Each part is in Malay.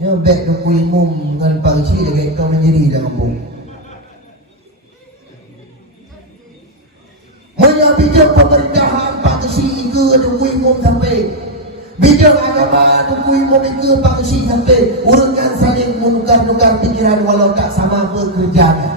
Ya baik tu imum dengan parisi dekat kau menjadi dalam kampung. Hanya bidang pemerintahan parisi ke tu imum sampai. Bidang agama tu imum ke parisi sampai. Urutkan saling menukar-nukar pikiran walau tak sama pekerjaan.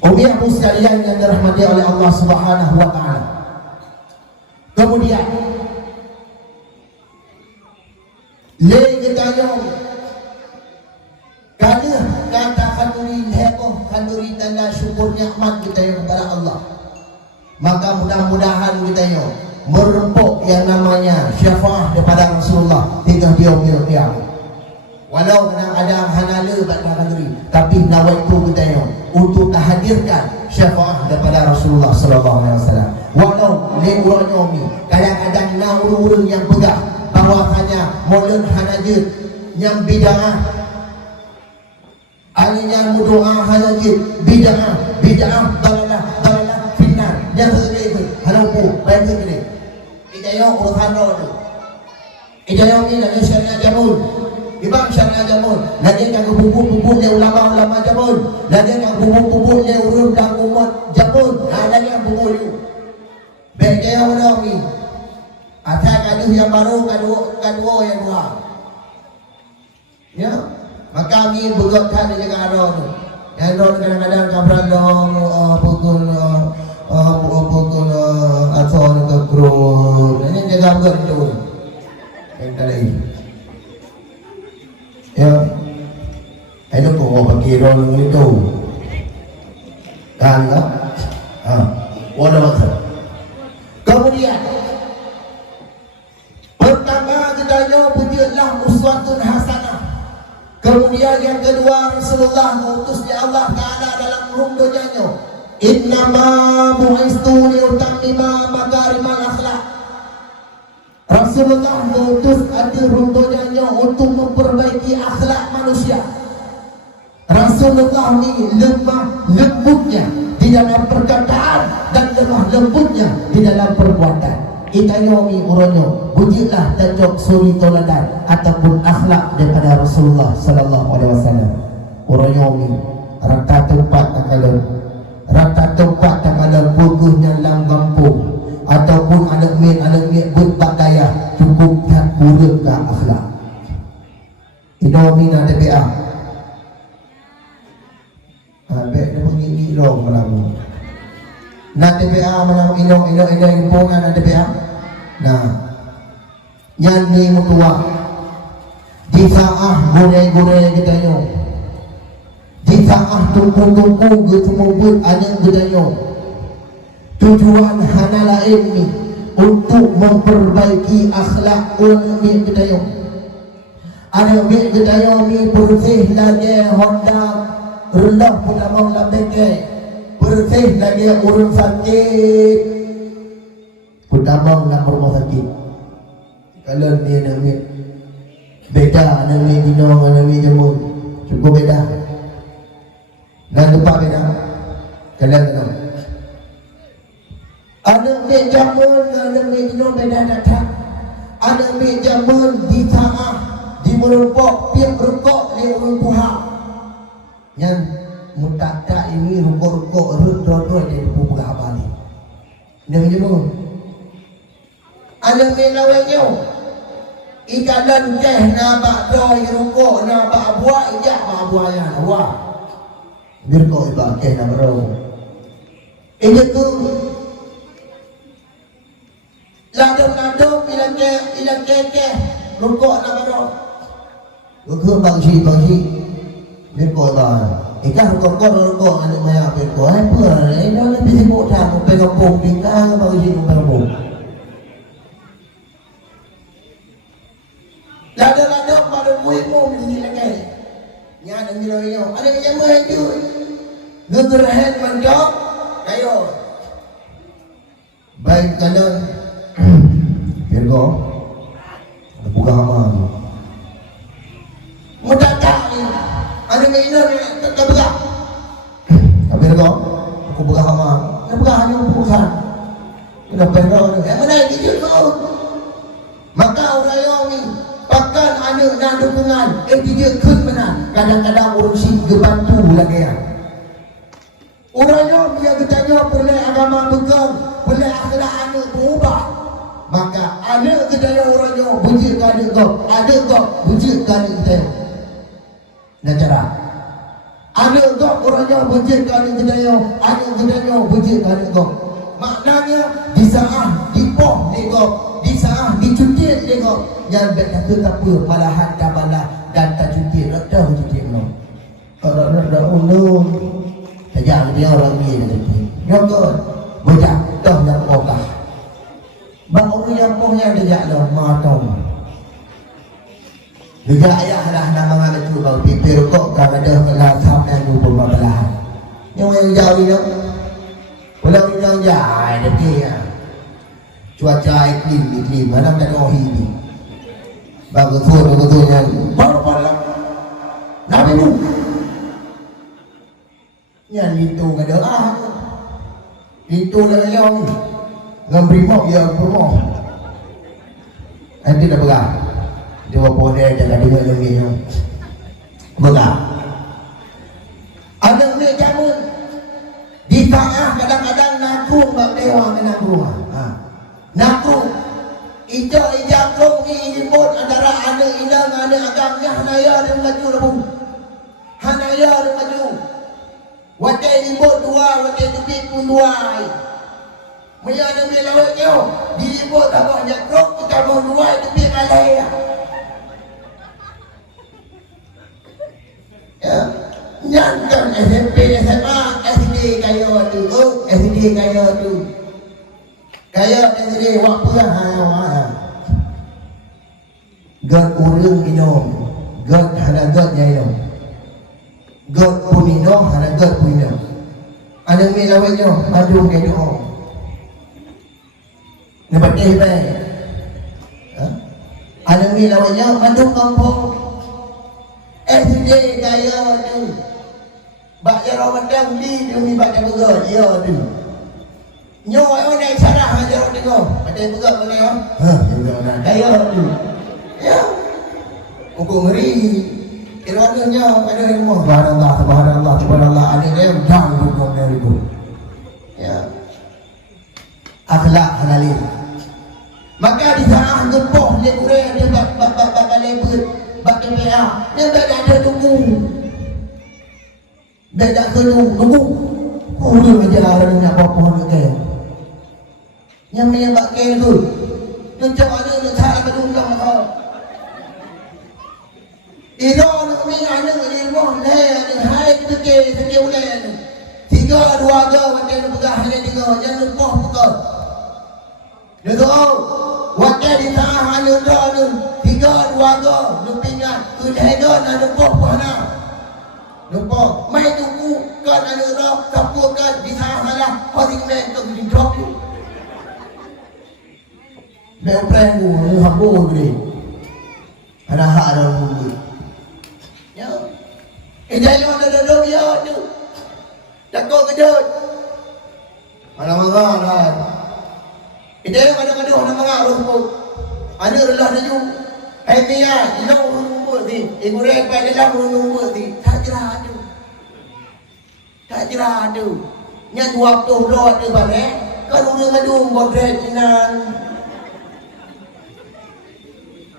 Umiahmu sekalian yang dirahmati oleh Allah Subhanahu wa ta'ala. Kemudian Legitayong kerana kata kanduri heboh, kanduri tanda syukur nikmat kita yang kepada Allah. Maka mudah-mudahan kita yang merempuk yang namanya syafaah daripada Rasulullah hingga dia kiamat. Walau kadang-kadang hanala pada kanduri, tapi nawaitu kita yang untuk hadirkan syafaah daripada Rasulullah sallallahu alaihi wasallam. Walau lewatnya ni kadang-kadang nauru yang pegah bahwasanya molen hanajid yang bid'ah alinya mudoa hanajid bid'ah dalalah finnar yang seperti itu halapu baik sekali idayah urusan tu idayah ni lagi syariah jamun ibang syariah jamun lagi kan buku-buku ni ulama-ulama jamun lagi kan buku-buku ni urut dan umat jamun lagi kan buku ni baik dia orang ni asal kaduh yang baru, kaduh yang dua. Ya, maka kami bergerak di jaga ada tu. Yang ada kadang-kadang kabar dong pukul atau ke grup. Ini jaga bergerak tu. Yang tadi. Ya, itu tu orang bagi orang itu. Kan lah. Wadah maksud. Kemudian pertama kita pujilah uswatun hasanah. Kemudian yang kedua Rasulullah mengutus di Allah Ta'ala dalam runtuhannya. Innama bu'istu liutammima makarimal akhlak. Rasulullah mengutus di runtuhannya untuk memperbaiki akhlak manusia. Rasulullah ni lemah lembutnya di dalam perkataan dan lemah lembutnya di dalam perbuatan. Itayomi uronyo bujilah tajuk suri toladan ataupun akhlak daripada Rasulullah sallallahu alaihi wasallam. Uronyomi rata tempat takalan buguhnya dalam kampung ataupun anak min buat daya cukup tak buruk ke akhlak. Itayomi na TPA. Baik dia panggil ilong malam. Nak TPA malam ilong himpungan nak TPA. Nah, yang ni mutua di saah gulai kita nyo, di saah tungku gitu mobil ada kita nyo. Tujuan hana lain ni untuk memperbaiki akhlak ulama kita nyo. Ada kita nyo ni bersih lagi Honda rendah pun mau labeke bersih lagi urun sakit pertama nak rumah sakit kalau dia nak beda nak minum nak jamun cukup beda dan tempat beda kalian tahu ada jamun ada minum beda datang ada jamun di tanah di merupok piang rokok di rumpuha yang mutata ini rukuk dua-dua dari pupuk abadi. Dia menjemur. Ada menawanya. Ikalan teh nabak doi rukuk nabak buah ijak buahnya wah. Birko ibak teh nabak ro. Ini tu ladong ilang ke rukuk nabak ro. Rukuk bangsi Birko ibak. Ikan rokok anak maya birko. Apa? Dah lebih sibuk dah. Sampai kampung tinggal bagi sibuk kampung. Lada pada muimu ni lagi. Yang ada ni ada macam mana itu? Nutrahen mandok, kayo. Baik kanan. Birko. Buka hama. Mudah tak? ni. Ada mainan tak berah. Tapi kau, aku berah sama. Nak berah ni urusan. Kenapa kau ni? Mana dia kau? Maka orang yang ni pakan anak dan dukungan, dia kun mana? Kadang-kadang urusi gebantu lagi ya. Orang yang dia bertanya boleh agama pegang, boleh akhlak anak berubah. Maka anak kedaya orang yang bujik anak kau, ada kau bujik anak kita. Dan cara anak kau orang yang bujik anak kedaya, anak kedaya bujik anak kau. Maknanya di saat dipoh ni kau, di saat dicutit ni kau, yang berkata tak apa, malahan dah balah dan tak cutit, nak dah cutit no. Kalau nak ulun, sejak dia orang ni nanti. Jangan bujak dah nak pokah. Baru yang punya dia dah matang. Juga ayah dah nama ngalah tu bau pipir kok kalau ada kelasam dan lupa belahan. Yang jauh ni pulau yang jauh dia. Cuaca iklim mana tak tahu ini. Bagus yang baru malam. Nabi bu. Yang itu ada itu lah yang ngambri mok ya promo. Nanti dah berah. Dia pun dia jangan dengar lagi yang berah. Ada ni jamun di tengah kadang-kadang nakung bak dewa menang rumah. Nakung ija kong ni imut antara anak ilang anak agaknya hanaya dia maju rebung. Hanaya dia maju. Watai imut dua, watai tubik pun dua. Maya ada bila awak kau diibut awak nyakrok kita mau luai tubik kalai. Ya, jangan SMP, SMA, SD kaya tu, SD kaya tu. Kaya SD waktu lah. God urung inom, God hana God nyanom. God punino hana God punino. Ada ni lawaknya madu ke doa. Nampak dia baik. Ada ni lawaknya madu kampung. SD kaya tu. Baca Ramadan di demi baca betul ya tu. Nyawa orang sarah aja tengok. Ada betul boleh ah. Ha, kaya tu. Ya. Hukum ngeri. Irannya ada ilmu. Subhanallah. Ada dia jang hukum dari itu. Ya. Akhlak halalin. Maka di sana gempoh dia kurang dia bak lebut. Bak PA. Dia tak ada tunggu. Dia tak tunggu. Dia menjalan nak apa-apa ke. Yang main bak ke tu. Dia ada nak cara kedunggang kau. Iro nak ada ilmu lain hai tu ke ulen. 3 2 waktu nak pegang hanya 3 jangan lupa pegang. Dia tahu waktu di tengah hanya tu 3 2 lu pingat tu dah nak lupa mana. Lupa mai tunggu kan ada roh sapukan di tengah malah holding man tu di drop tu. Bel plan ni habo ni. Ada hak ada mungkin. Ya. Jangan ada dia tu. Takut kejut. Mana marah lah. Dia kadang-kadang nak marah orang pun. Ada relah dia tu. Hai dia, hilang orang ni. Ibu dia pada dalam orang ni. Tak jerah tu. Tak jerah tu. Nya 20 dolar tu balik. Kan orang ngadu bodret jinan.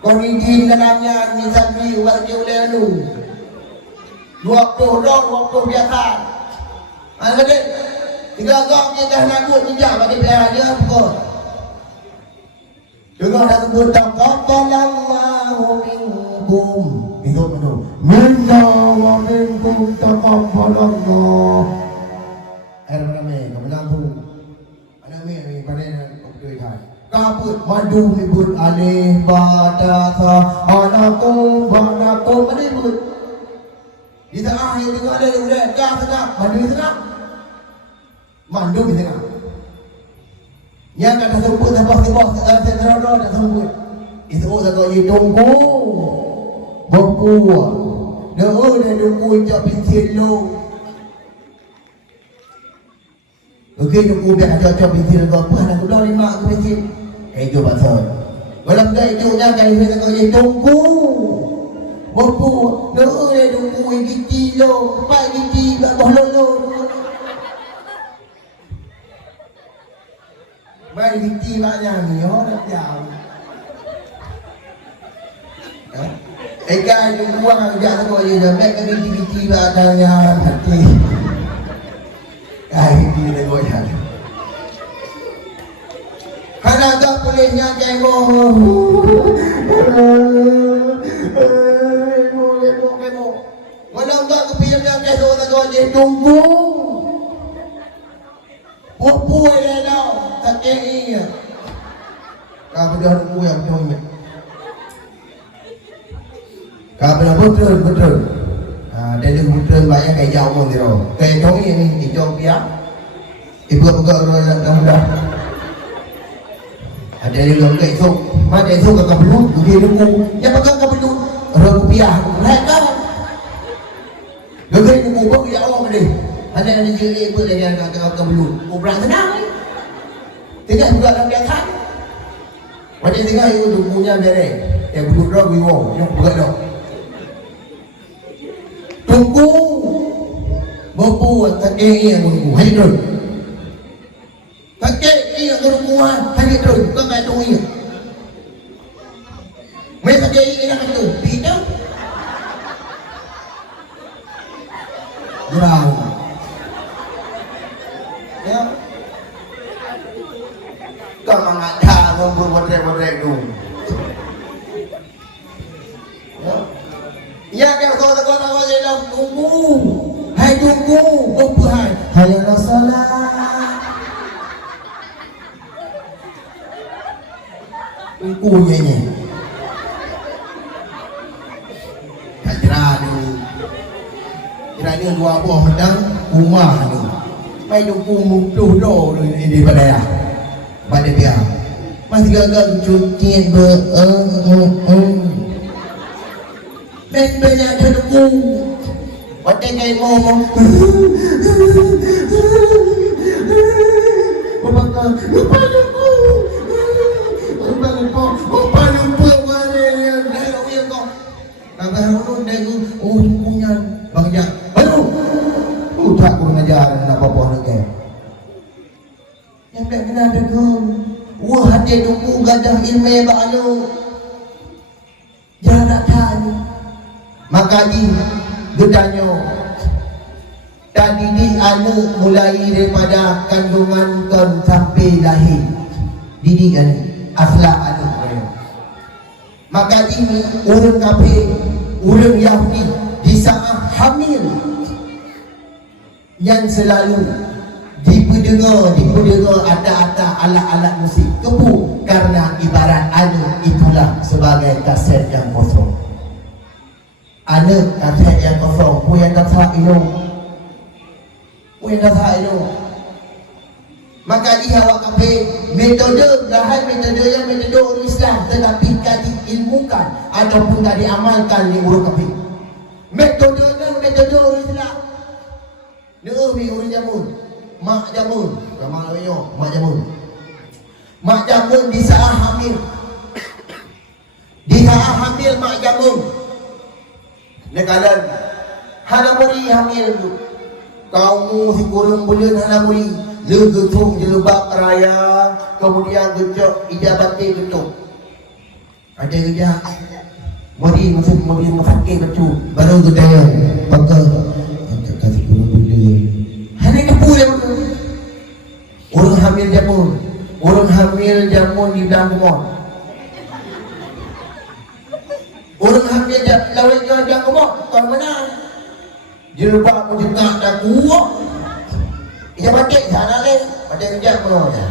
Kau izin dalamnya ni sambil buat dia oleh lu. 20 dolar 20 biasa. Ada 3 gong dia dah nakut ninja bagi PA dia pun. Dengar dah sebut taqabbalallahu minkum. Itu betul. Minna wa minkum taqabbalallah. Air ramai kau bilang tu. Ada ni pada kau tuai kai. Kabut madu hibul alih badasa anakum banakum ada hibul. Di tengah yang tengah ada udah dah tengah madu di tengah. Madu di tengah. Yang kata sebut sebab setelah dah sebut. Itu tak kau tunggu. Buku. Noo dah nunggu jauh pintil lo. Okey nunggu biar jauh pintil kau apa nak kau lima aku pintil. Itu pasal. Walau dah itu dah kau ini kau jadi tunggu. Bopo noo dah nunggu gigi lo, pai gigi tak boleh lo. Pai gigi banyak ni orang jauh. Ikan yang buang ajak aku je dah baik ke biti-biti badannya hati. Ini dia goyang. Karena tak bolehnya kemo. Kemo. Walau tak kepiam yang keso tak je tunggu. Puai dah dah tak kei. Kau dah tunggu yang tunggu. Kau betul. Dari betul banyak kayak jauh dia. Kayak jauh ini jauh dia. Ibu orang yang dah. Ada yang kayak itu, mana itu kau belum, dia nunggu. Yang pakai kau belum, orang rupiah, mereka. Dia nunggu baru dia awak ni. Ada jadi ibu yang kau belum. Orang senang. Tidak juga orang biasa. Macam tengah itu nunggunya beres. Yang belum dah bingung, yang bukan dah. Tunggu Bopo tak yang tunggu Hari terus tak yang tunggu Hari terus Kau tak tunggu ia Mereka dia ingin nak tu Tidak Jauh Ya Kau mengada Nombor bodrek tu Ya Ya kalau kau awak dalam tunggu. Hai tunggu, apa hai? Hayallah salat. Tunggu ni. Kajra ni. Kira ni dua buah medang rumah ni. Mai tunggu mutu do ni di pada. Pada dia. Masih gagal cuci Ben-ben ada nunggu. Macam kayak ngomong. Lupa nunggu. Lupa nunggu. Dah nak uya kau. Kakak harus dah tu. Oh nunggunya. Bang Jack. Aduh. Tak kurang ajar nak apa-apa lagi. Yang tak kena ada kau. Wah hati nunggu gadah ilmu balu. Jarak tani. Maka di gedanya dan didik anak mulai daripada kandungan kan sampai lahir didik akhlak anak mereka. Maka ini orang kafir, orang Yahudi di saat hamil yang selalu dipendengar ada alat-alat musik kebu karena ibarat anak itulah sebagai kaset yang kosong. Anak kaset yang kosong, punya kata itu. Maka dia awak kafir metode lahan metode yang metode orang Islam tetapi tak diilmukan ataupun tak diamalkan oleh orang kafir. Metode orang Islam. Ni orang jamun. Mak jamun. Ramai orang mak jamun. Mak jamun di saat hamil. Di saat hamil mak jamun. Nekalan hanamuri hamil tu kaum si kurung bulan hanamuri legetung jelubak raya kemudian gejok ijabati getuk ada kerja mari mafakir betul baru gedaya pakai kasih kurung bulan hanya kepu dia orang hamil jamun di dalam rumah. Orang hamil lawan jangan kau kau mana? Jilbab pun juga dah kuat. Ia pakai sana le, pakai kerja mana?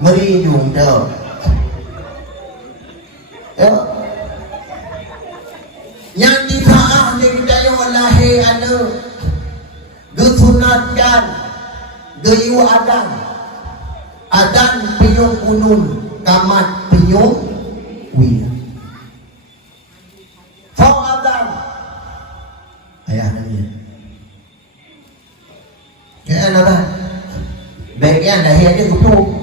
Meri jum dah. Yang disaah ni kita yang lahir ada disunatkan gayu adan piung unun kamat piung wira. kan apa? Baiknya lahir dia kupu.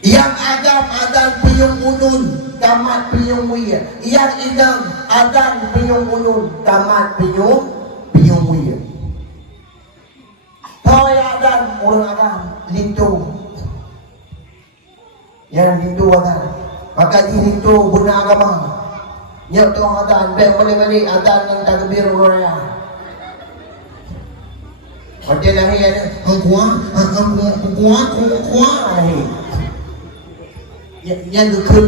Yang agam adan piyung unun, tamat piyung wiyah. Yang idam adan piyung unun, tamat piyung wiyah. Toy adan orang agam lintu. Yang lintu adan. Maka di lintu guna agama. Nyok tong adan, baik balik-balik adan yang takbir raya. Macam lahir ada kuat. Yang ke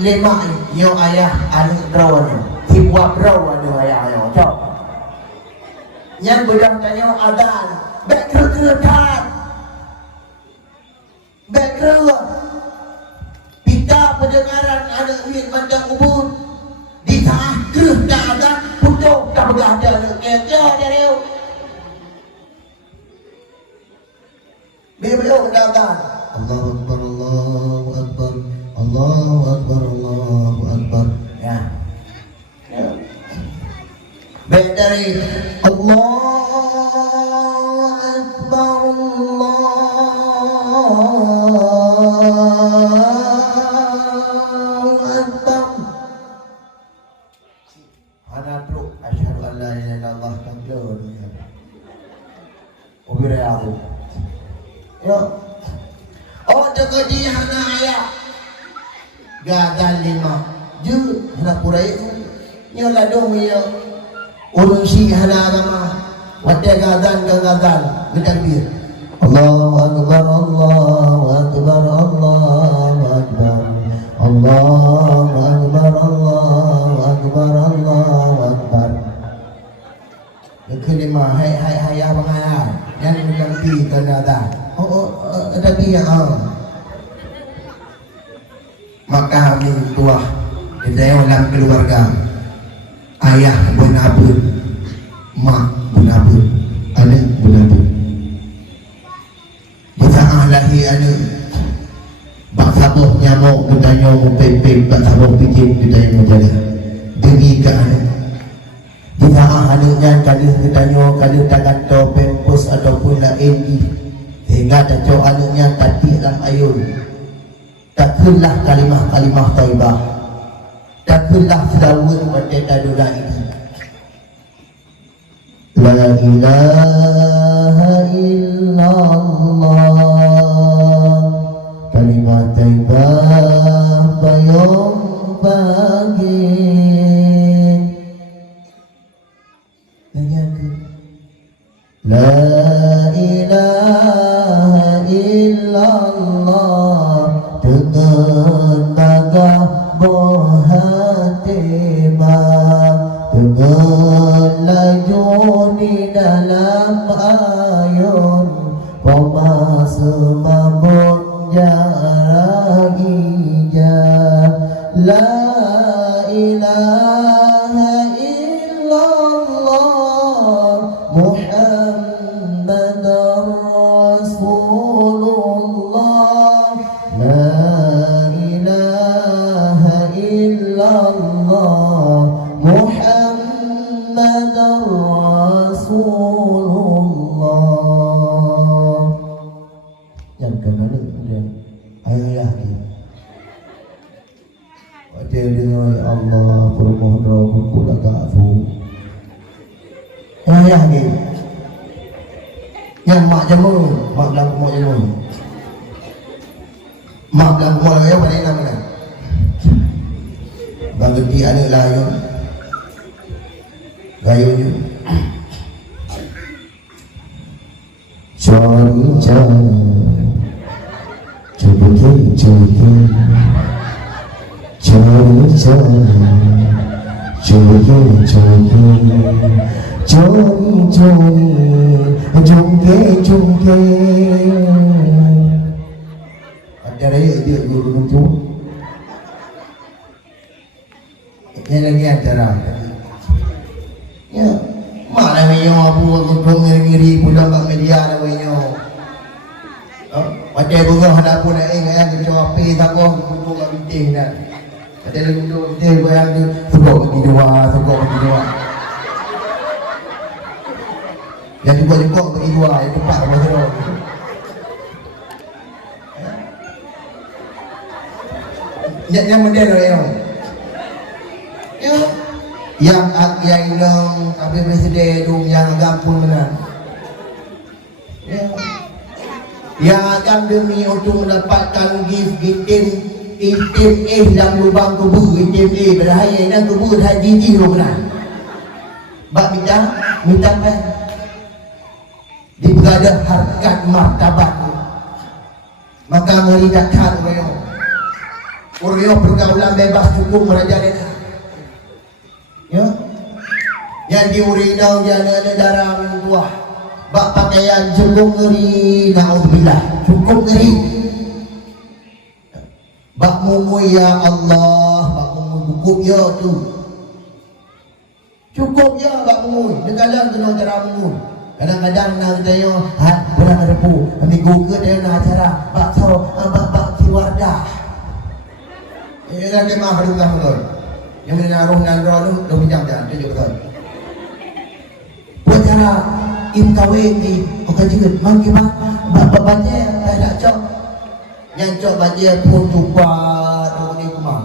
lima yang ayah anak rawan hibwab rawan ayah cok yang bedang tanya adan background pita pendengaran anak min macam ubun di tengah kerut tak adan putuk tak berada kerja dia reu beliau adan Allahu Akbar, Allahu Akbar, Allahu Akbar, Allahu Akbar. Ya. Baik dari Allahu Akbar, Allahu Akbar. Ana tu asyhadu an la ilaha illallah takbir. Ubirayadu. Ya. Oh jaga dia hana ayah gagal lima je hana purai nya ladong ya urun si hana agama wadai gadan bertakbir Allahu Akbar Allahu Akbar Allahu Akbar Allahu Akbar Allahu Akbar Allahu Akbar kelima hai abang ayah yang menanti kena ada dia maka kami tua kita dalam keluarga ayah bunabun mak bunabun anak bunabun kita lahi anak bak sabuh nyamuk bertanya mempepek bak sabuh pikir bertanya menjaga demi ke anak kita anaknya kali bertanya kali tangan pempus ataupun lain sehingga tajuk anaknya tadi dalam ayun takkanlah kalimah-kalimah taibah takkanlah sedawun berkata doa ini la ilaha illallah kalimah taibah payung pagi la ilaha illallah dengan tagah berhatimah dengan laju di dalam ayun Roma semabuk jarak hijab la ilaha illallah Muhammad Rasulullah la ilaha illallah Muhammad Rasulullah yang kemana kemudian ayah ni wajah dengan Allah bermohon rahmat kula ka'fu ayah ni yang mak jamu mak bilang mak jamu mak bilang mak ayah pada nama kan bagi anak layun gayunya cari jungke ada raya dia guru lucu ini lagi acara ya mana punya abu gondong ngiri pulang kat media dah punya macam bunga hadapun nak yang kecoa api tak kau kumpul kat binting dah ada lagu tu binting bayang tu sokok bagi dua Yang juga bagi dua yang tempat apa hero. Yang model yang yang habis presiden tu yang agak pun benar. Yang akan demi untuk mendapatkan gift itim dalam lubang kubur, itim berhaya dan kubur haji tu benar. Bak minta kan diberada harkat martabat maka meridakkan orang pergaulan bebas cukup merajalela ya yang diurinau jangan ada darah yang tua bak pakaian cukup ngeri na'udzubillah cukup ngeri bak mumu ya Allah bak mumu cukup ya tu cukup ya bak mumu degalan kena cara mumu kadang-kadang nak tanya bulan repu minggu ke dia nak acara bakso bak siwardah ini mah baru kamu tu yang menaruh nandro tu pinjam jangan tunjuk betul buat cara im kawin di bukan juga mangki mah bapak baca tak cok yang cok baca pun tupat ni kumang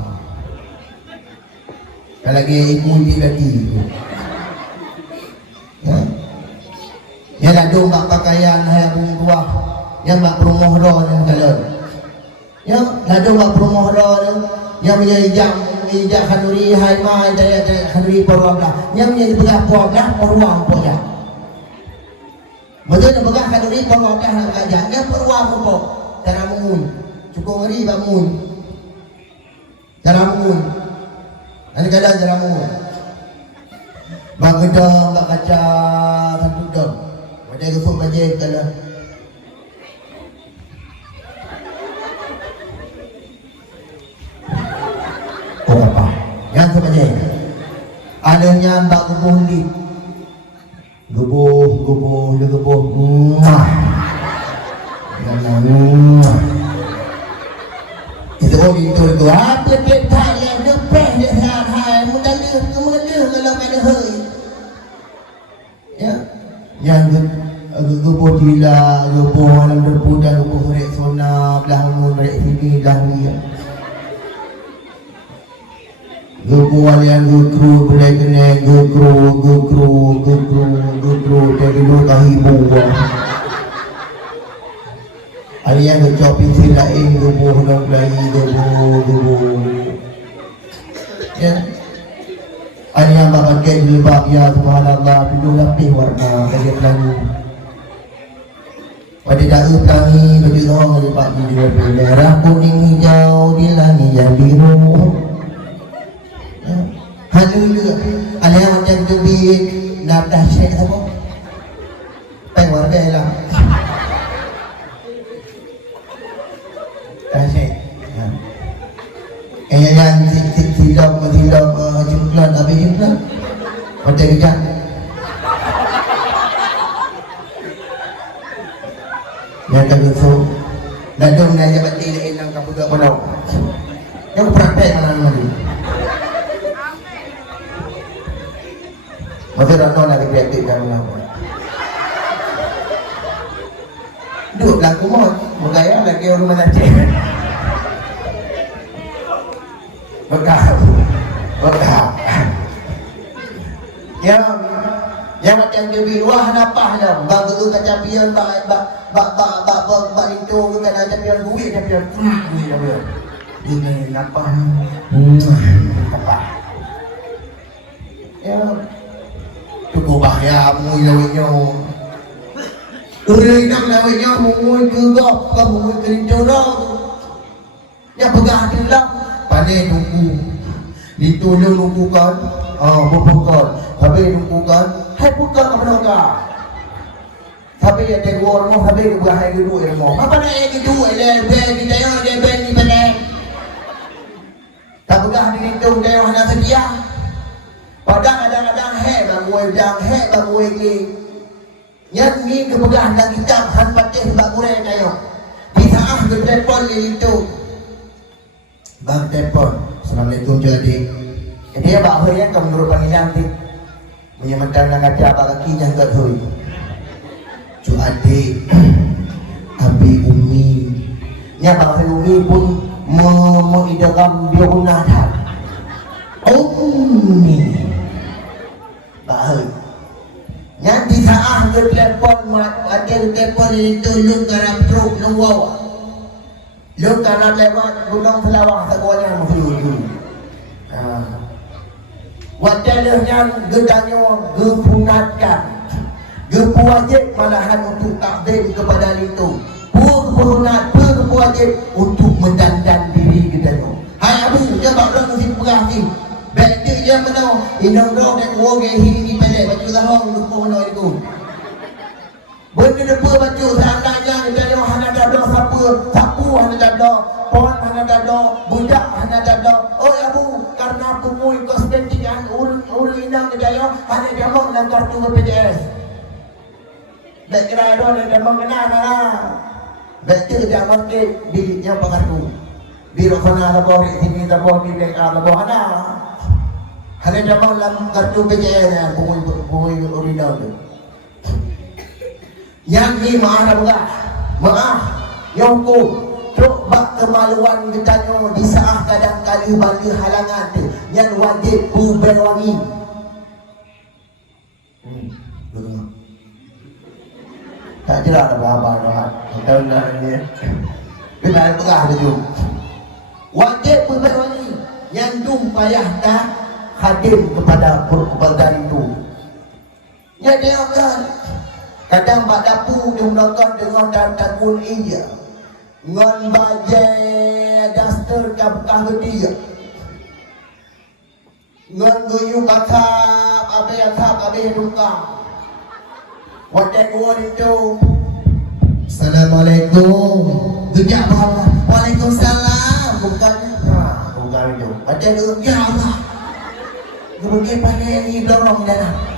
kalau lagi ibu di lagi ya yang ada mak pakaian yang buah yang mak promohro yang calon ya ada mak promohro yang menjadi ijak khanduri haima dari khanduri porwablah yang menjadi begah porwablah porwam porwablah betul nak begah khanduri porwablah nak gajah yang porwam porwablah cara mengun cukup ngeri bangun cara mengun ada kadang cara mengun bang gedang bang kaca hantu dong ada gufuk baje kalau apa yang sebaje adanya bak gubuh li gubuh itu itu apa dia tak yang lepeh dia hai mengalir kalau ada hai ya yang gubuh tila gubuh alam berpuda gubuh rek sona belah mun rek sini belah ni gubuh alian gukru boleh kena gukru jadi dua kahibu alian gecop pinsil lain gubuh nak belai gubuh ya alian pakai jilbab ya subhanallah dulu lapis warna bagi pelangi pada daun pelangi bagi orang jilbab juga merah kuning hijau di langit yang biru halu juga alian macam tubik nak dahsyat apa peng warga lah dahsyat yang silap jemplan habis jemplan macam kejap yang terusuk dadung nak jabat tidak enak kau pegang penuh yang praktek mana-mana masih tak tahu nak kreatif kan apa duduk lagu mau bergaya lagi orang mana cek bekal yang macam dia biruah napah dah bang tu kacapian bak itu kan capian duit capian ini napah apa ya cukup bahaya mui lawinyo uri nang lawinyo mui gegap ke mui kerinjau ya pegah dilak pandai nunggu ditolong nunggukan berpukul habis nunggukan hai pukul apa nak habis ada dua orang habis dua hari dua orang apa nak yang kedua le kita yang dia ben ni benar tak pegah itu dia orang sedia padang kadang-kadang bangun lagi yang ni kemudahan dan kita han patih bangun kayo di saat telefon itu bang telefon assalamualaikum jadi dia bak hoy yang kamu menurut panggilan ti menyemantang nak kata apa kaki yang kat hoy cu adik abi umi nya bang umi pun idagam biunahan umi bahaya nanti saah ke telepon ada telepon itu lu karap truk lu wawa lu karap lewat gunung Selawang semuanya menghulu wajalahnya gedanya gepunatkan gepuwajib malahan untuk takdim kepada itu purpunat purpuwajib untuk mendandan diri gedanya hai abu dia bakal mesti berarti baik dia menau inang dong dan woge hini pelek baju lahong lupa menau itu benda depa baju seandainya gedanya hana dada sapu hana dada pohon hana dada budak hana dada oh abu karena pungui kosmetikan urun inang gedanya hana jamong dan kartu BPJS baik kira ada jamong kena lah baik dia market di yang pengaruh biro kana labor ini labor di labor ada hanya jamong dalam kartu BPJS pungui original yang ni maaf yang ku truk bak kemaluan getanyo di saat kadang-kali balik halangan tu yang wajib ku berwangi tak jelas apa-apa doa tahu nak ni bila tengah tu wajib ku berwangi yang dum payah dah hadir kepada itu ya dia kan kadang bak dapu dia melakukan dengan takun iya ngon bajai daster kapkah dia ngon guyu bakap abe akap abe duka wadah gua itu Assalamualaikum dunia bawah Waalaikumsalam bukannya bukan itu ada dunia Allah mungkin pakai ini dorong dah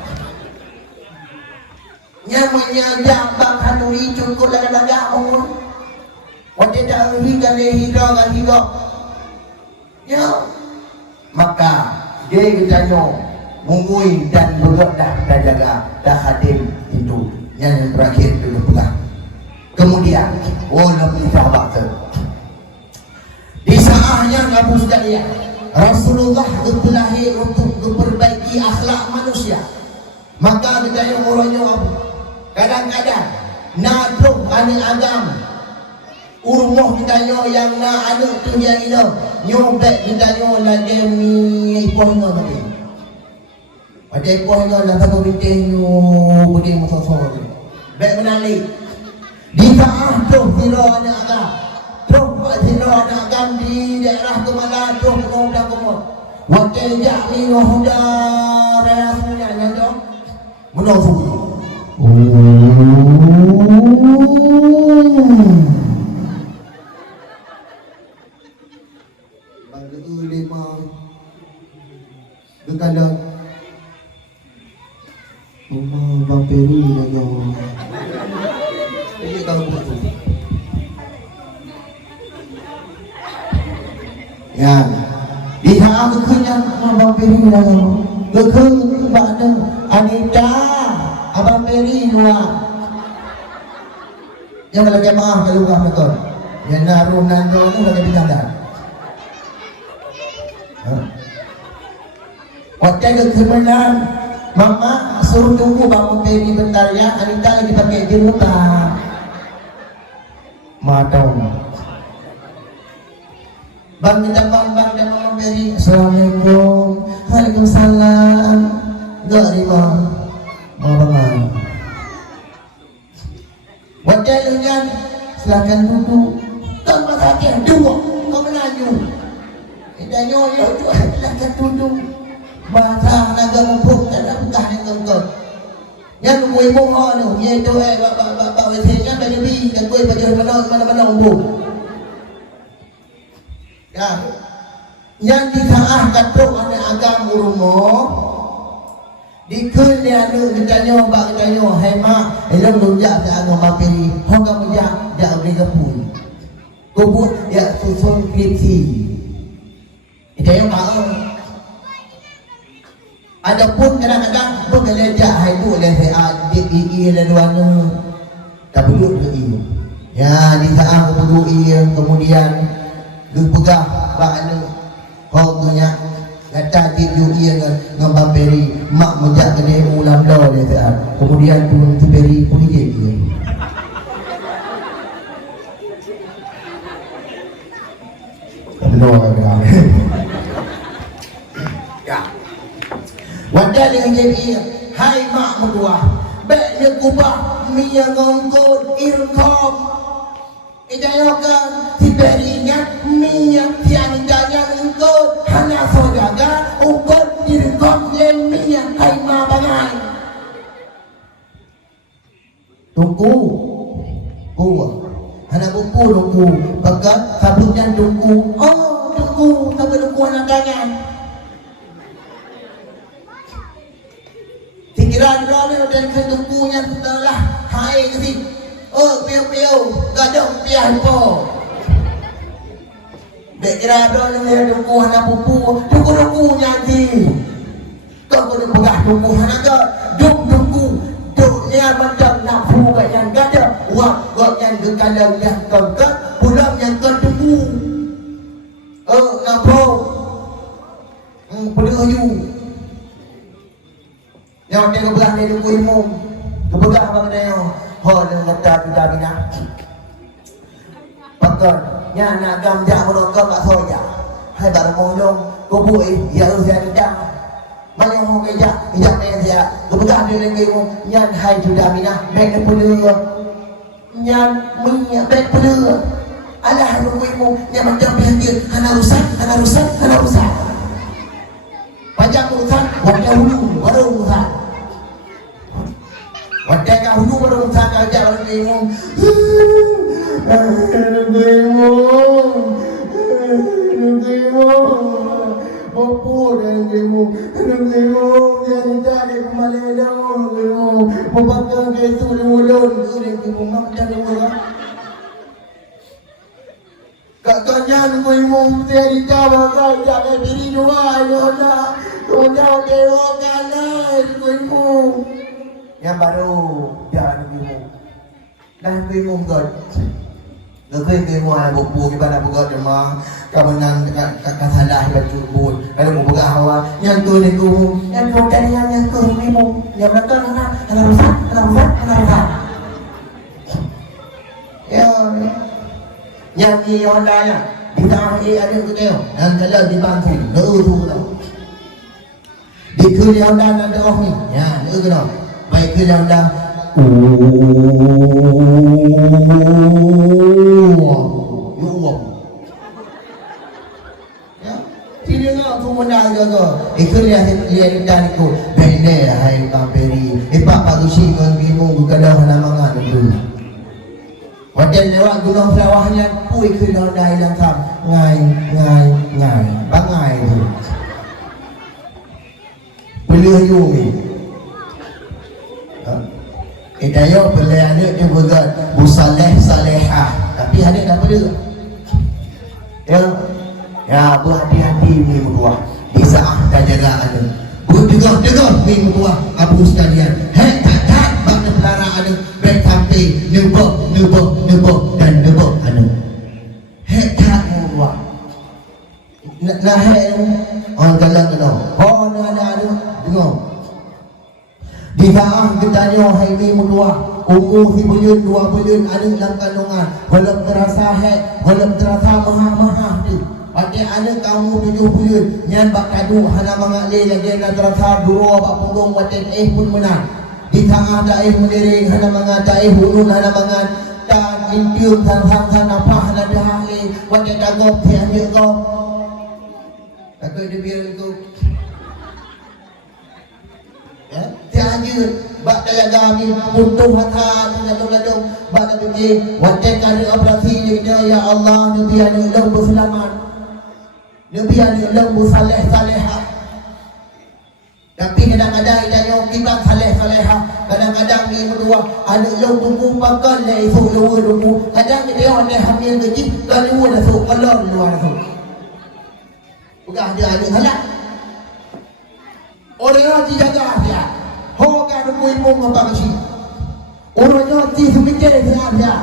nyamanya jambak hanu hijau ko laga umur wate dah hingga higa ya maka dia ditanya mungui dan bergerak dah jaga dah hadir itu yang terakhir dulu pula kemudian lebih sahabat di saatnya Abu sekalian Rasulullah berlahir untuk memperbaiki akhlak manusia maka ditanya mulanya Abu kadang-kadang nak truk anak agam urmoh kita yang nak anak tu yang ini nyobek kita lagi ni ipohnya tadi ada ipohnya lah satu bintik budi musosor baik menalik di tengah truk silo anak agam truk silo anak agam di daerah kemana truk kemudian kemud wakil jakni wahuda raya semuanya nyandong menofuk bangga lima berkadang Bang Peri dengan ini tahu betul ya di saat kenyang Bang Peri dengan kekebadan Anita Abang Peri luar yang lagi maaf kalau luar betul yang naruh nando tu lagi berjalan waktu itu kebenaran mama suruh tunggu Bang Peri bentar ya Anita lagi pakai jilbab matau Bang Bang Peri Assalamualaikum Waalaikumsalam enggak terima Bang wajahnya silakan duduk tak masalah dua kau menanyu kita nyoyo silakan duduk bahasa naga mumpuk tak ada bukan yang kau yang mui muha tu iaitu bapak wesinya bagi bi dan kue bagi mana umpuk ya yang disaahkan tu ada agam urumo di kerja anu ditanya bak ditanya hai mak elok lunjak ke anu mapiri hok kamu jak beri kepun kubut ya susun kripsi ditanya mak adapun kadang-kadang pun belajar hai tu oleh adik gigi laluan Tak perlu dui. Ya, di saat aku dui kemudian lu pegah bakna hogunya kata tidu ia dengan bamberi mak mejak kene ulam dah dia saat. Kemudian turun tiberi pun dia. No ada. Ya. Wadah yang jadi hai mak mertua. Baiknya kubah minyak ngongkot irkom. Ijayokan tiberinya minyak tiang jajan engkau hana sodaga ukot irkom yang minyak hai mak bangai. Tunggu. Anak buku tunggu. Bagat sabutnya tunggu. Oh tunggu. Tapi tunggu anak ganyan. Tikiran-tikiran dan ketunggunya setelah hai ke sini. Oh piu-piu. Gadong pian po. Tikiran-tikiran dan tunggu anak buku. Tunggu nanti. Kau kena pegah tunggu anak kau. Tunggu. Dunia macam nafsu kat yang gada. Wak yang kekalau yang kongkat. Pulang yang kau tunggu. Nampu. Penuh yang dia kebelah dia tunggu ilmu. Kebelah abang dia. Dia kata tidak bina. Pakar. Yang nak gamjak merokok kat soya. Hai baru mengulung. Kubui. Ya usia tidak. Banyak orang ijak dia. Kebelah dia tunggu ilmu. Yang hai tidak bina. Baik dia penuh. Yang minyak baik penuh. Alah tunggu ilmu. Yang macam dia. Hana rusak. Pajak urusan. Wadah hulu. Baru urusan. Wadah kau hulu baru urusan. Kajak baru ilmu. Ilmu. Apa dah ilmu? Ilmu. Yang cari kembali dah. Ilmu. Membakar kesu di mulut. Ilmu. Macam ilmu lah. Kakaknya ilmu. Saya dicabar saja. Saya diri juga. Kau dewakan lah ilmu. Yang baru jalan ilmu. Dan ilmu God. Lepas ilmu anak buku kita nak buka rumah. Kau menang kakak salah baju pun. Kalau mau buka hawa. Yang tu ni tu. Yang tu tadi yang tu ilmu. Yang belakang anak rusak. Ya. Yang ni orang lain. Di tangan ada tu tengok. Dan kalau di bangkit. Tu lah. Di kuliah dan ada orang ni. Ya, ni kena. Baik kuliah dan ya. Tidak nak tu menang juga. Kuliah dan itu. Benda hai kamperi. Pak Tusi dengan bingung bukan dah nama itu. Wadah lewat gunung selawahnya. Pui kuliah dan hilang sam. Ngai. Bangai tu. Beliau ni. Hidayah boleh ada dia bergat salehah. Tapi ada tak boleh. Ya berhati-hati ni berdua. Di saat jaga ada. Berdegar ni berdua. Abu sekalian. Tak bak pelara ada. Baik sampai nebak dan nebak ada. Tak berdua. Nah orang jalan kena. Oh ada. Dengar. Di saat kita tanya hai ni berdua. Umur 1 bulan 2 bulan ada dalam kandungan. Belum terasa belum terasa mahal tu. Pada ada kamu 7 bulan yang bak kadu hana mengalir lagi nak terasa dua bak punggung waten pun menang. Di saat dah mendiri hana mengata hunun hana mengan dan intium sang apa hana dah waten dagop tiang dia kau. Takut dia biar itu. Tiada bak daya kami untung hata ladung bak tadi wadah kali operasi dia ya Allah nabi ana lembu selamat nabi ana lembu salehah tapi kadang-kadang kita salehah kadang-kadang ni berdua ada lembu kumpakan la isu lembu kadang dia ada hamil gaji kalau ada sok kolor luar tu bukan dia ada halak orang yang dijaga dia. Hoga ilmu apa sih? Orangnya mikir saja.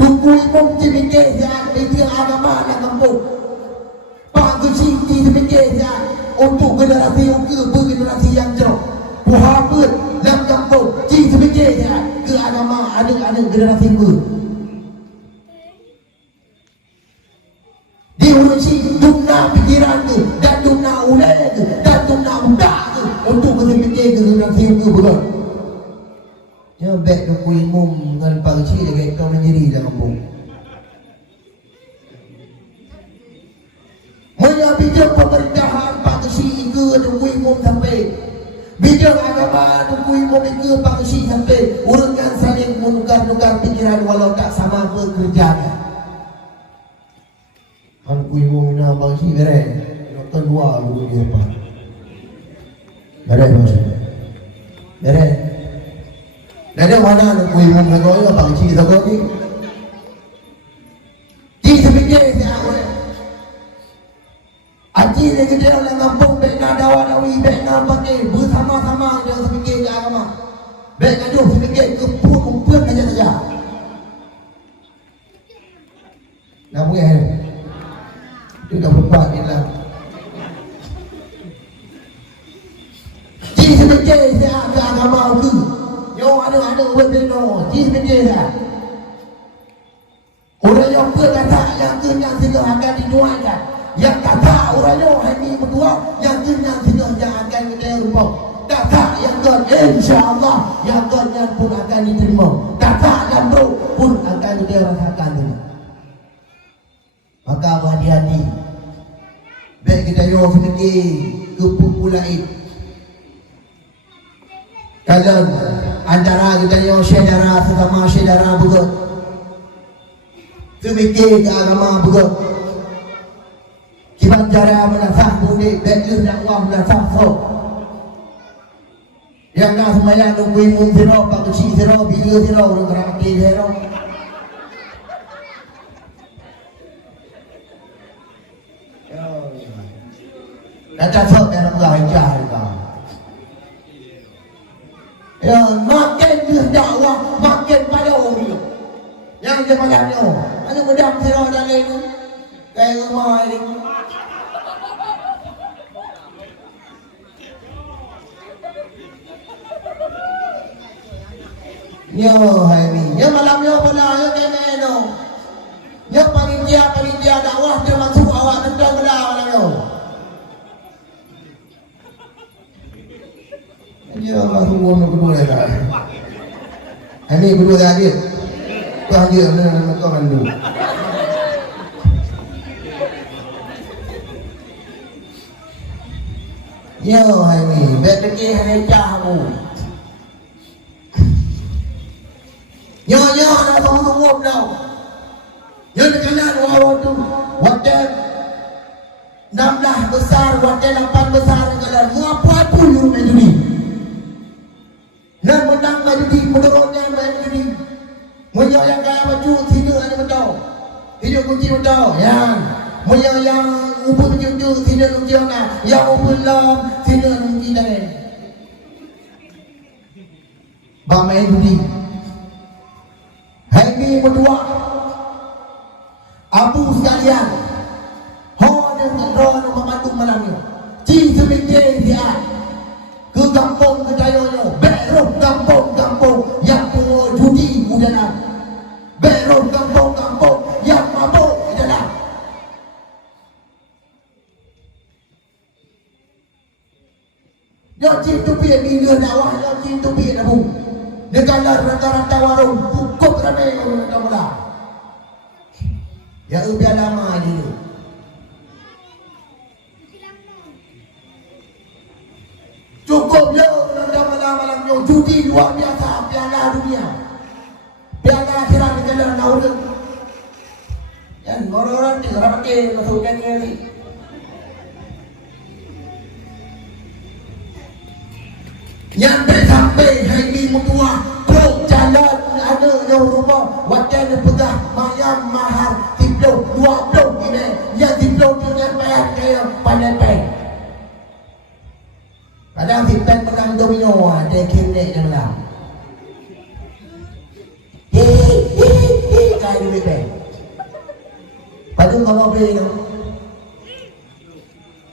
Tunggu imam mikir saja. Dia agama yang kampung. Pak Guci mikir saja. Untuk generasi yang generasi yang jauh. Muhammad dan kampung. Mikir saja. Ke agama ada generasi ke. Diurusi dumna pikiran ke. Dan dumna ulai ke. Dan dumna udah ke. Untuk mikir ke generasi yang ke betul. Ya baik tu imam dengan Pak Cik dekat kau mandiri dalam kampung. Mana bijak pemerintahan Pak Cik ke tu imam sampai. Bijak agama tu imam ke Pak Cik sampai. Urutkan saling menukar-nukar pikiran walau tak sama pekerjaan. Kan imam nak Pak Cik beres. Nak dua dulu dia apa? Beres macam. Beres. Ada mana nak kuih mung nak kau apa cik tak kau ni? Cik sepikir saya aku. Aji lagi dia orang kampung bena dawa dawi bena pakai bersama-sama dia sepikir ke agama. Bek gaduh sepikir kumpul aja saja. Nak buat ni? Dia dah berbuat ni lah. Cik sepikir saya ke agama aku. Yo ada berbeno, jin benda. Orang yang berkata yang kenyang tidak akan dijualkan. Yang kata orang yang ini berdua yang kenyang tidak akan diterima. Kata yang kan insya-Allah yang kenyang pun akan diterima. Kata yang bro pun akan dirasakan. Maka berhati-hati. Baik kita yo fikir kepupulai. Kalau antara kita yang saudara sesama saudara betul. Semikir ke agama betul. Kita cara menasah budi baju dakwah menasah so. Yang nak sembahyang nunggu imam zero, pak kecil zero, bila zero, orang keraki zero. Kata sok dalam lahir ya, makin dia dakwah, makin pada orang dia. Yang dia makan dia, ada medam serah dan lain tu. Kayak rumah ini. Yo, hai ni. Ya malam yo pernah yo kene no. Yo panitia dakwah termasuk awak tentang benda malam yo. Ya Allah tunggu kedua dah. Ini kedua dah dia. Tuan dia nak makan dulu. Ya hai ni, bet fikir hari jahu. Ya dah tunggu dah. Ya kena dua tu. Wadah 16 besar, wadah 8 besar kalau mu apa pun you ni. Dan menang majudi, menurunnya majudi. Mulia yang kaya baju, sini ada betul. Hidup kunci betul, ya. Mulia yang ubun jujur, sini kunci mana. Yang ubun lam, sini kunci lain. Bamai judi. Hari ini berdua. Abu sekalian. Ho dan roh dan memandung malamnya. Cing semikir dia. Ke kampung ke dayonya. Berok kampung yang judi udara. Berok kampung yang mabuk udara. Yo cintu piye bila dakwah yo cintu piye nabu. Negara rata-rata warung cukup ramai orang mula. Ya udah lama ni. Cukup yo malam-malam yo judi luar biasa piala dunia. Piala akhirat negara naura. Yan orang-orang di pakai masukkan ni. Yang sampai hari ini mutua pro jalan ada yang rumah wajan pegah mayam mahal tiplo 20 ini yang tiplo dengan bayar kaya pandai. Kadang si pen pegang domino ada kene je malam. duit bank. Pada kau apa ni?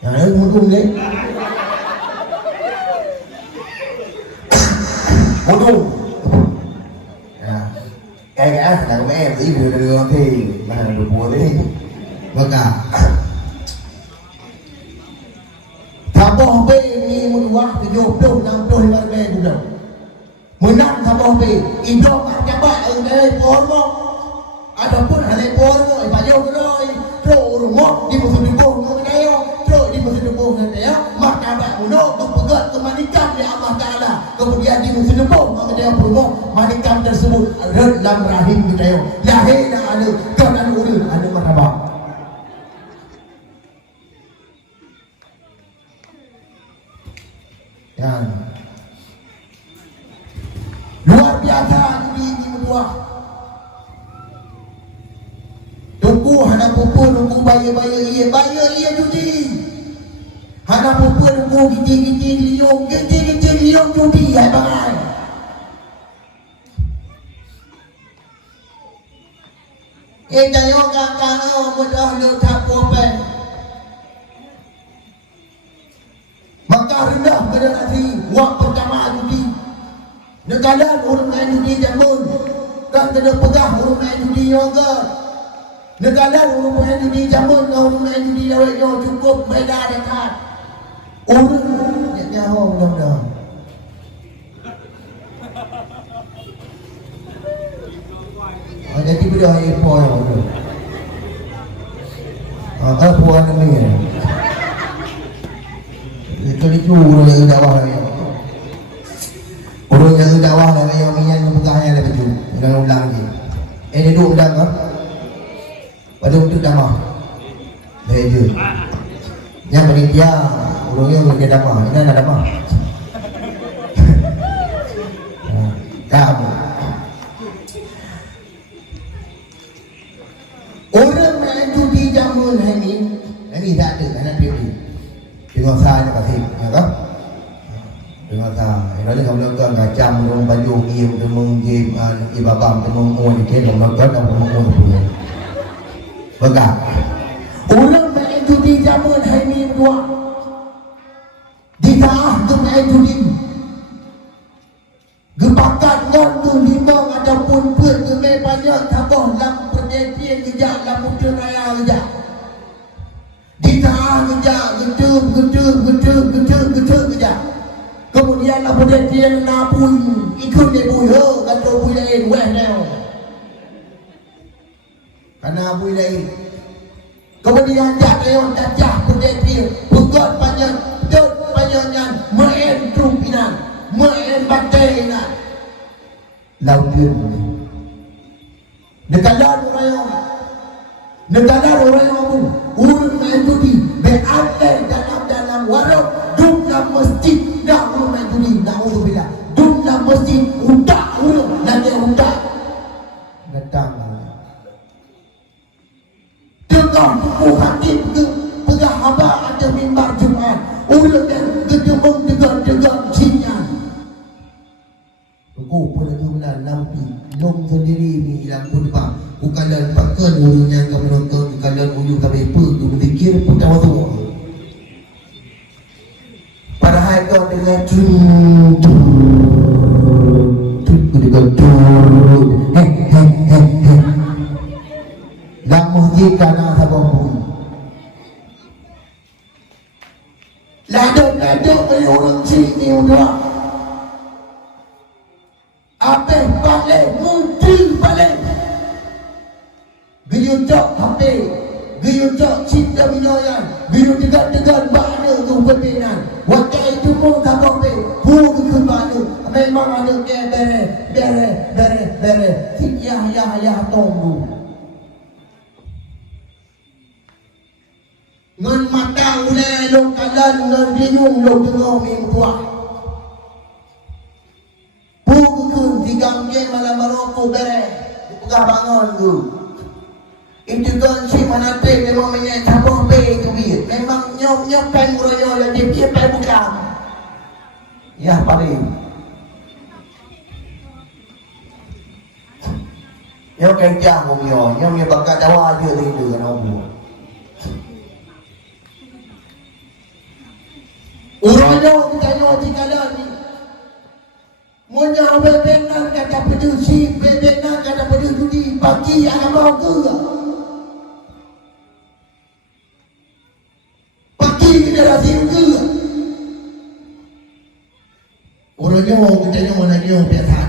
Yang ada mudung ni. Mudung. Cái là của em ý đưa thì mà được mua đấy. Vâng ạ. Thabo be ni munwa ke yo do nam do mar be du do. Munang thabo be indo ka ba ai por mo. Ada pun hale por mo ba yo no tro ru mo di musu di bo no na yo tro di musu di bo na ya maka ba uno tu pegat kemanikan di Allah Taala kemudian di musu di bo maka dia pun manikan tersebut dalam rahim kita yo lahirna ada kanan urut ada martabak. Yang luar biasa ini berdua. Tunggu hana pupur tunggu bayar ia judi. Hana pupur tunggu gigi liung judi hai bangai. Jayo kakak mudah lu tak popen. Maka rendah pada hati wak pertama judi. Negara urut main judi jamun. Kan kena pegah urut main judi juga. Negara urut main judi jamun, urut main judi lawaknya cukup beda dekat. Urut yang jauh mudah-mudahan. Jadi beliau impor yang ada. Impor ni. Kali tu orang yang dakwah lagi. Orang yang dakwah lagi yang minyak yang pegahnya lagi tu. Jangan ulang lagi. Ini duduk ulang kan? Pada untuk dakwah. Beja. Yang panitia orang yang bekerja dakwah. Ini ada dakwah. Kamu. Orang main judi jamun ini tak ada anak dia. Tengok saya kasih, ya kan? Tengok saya. Ini kalau nak kacang, orang baju game, temung game, ibabam, temung on, kita nak kan, temung on punya. Betul. Orang main judi jamun ini buat. Ditah tu main judi. Gebakat ngon tu limau ataupun pun gemai banyak tabah lam perjanjian kejap lam muda raya kejap. Ditahan gedung kejap. Kemudian lah perjanjian napun ikut dia buih kata buih lain weh now. Karena buih lain. Kemudian jak leon tajah perjanjian pegot banyak dot banyaknya main trumpinan. Main batai nak laudun negara orang yang urut main judi berada dalam warung dalam masjid dah urut main judi naudzubillah dalam masjid undak urut lagi undak datang dengar buku hakim ke pegah haba ada mimbar Jumaat urut dan gedemung dengar sinyal. Aku pun lagi benar nampi long sendiri ni hilang pun depan. Bukanlah pakai urutnya kau menonton, bukanlah ujung kau berpul, tu berfikir pun tak masuk. Padahal kau dengan Lam masjid kana sabon pun. Laduk orang sini orang. Apa balik mungkin balik. Giyucok HP, giyucok cinta binoyan, giyucok dekat-dekat mana tu berpinan. Waktu itu pun kakak be, pun ke mana. Memang ada bere. Ya tunggu. Ngan mata ulai long kalan ngan bingung long tengok ming tua. Pukul tigang game malam Maroko bere, buka bangun tu. Itu kan si manate memang menyai cabang be tu biar. Memang nyok pen muroyo lagi dia pen buka. Ya paling. Yang kencang ngomong, yang bakat dawa je lagi dia kena ngomong. Uranya kita nak cikala ni. Munya bebenan kata pedusi, bebenan kata pedudi, bagi agama ke? Bagi generasi ke? Uranya kita nak lagi orang biasa.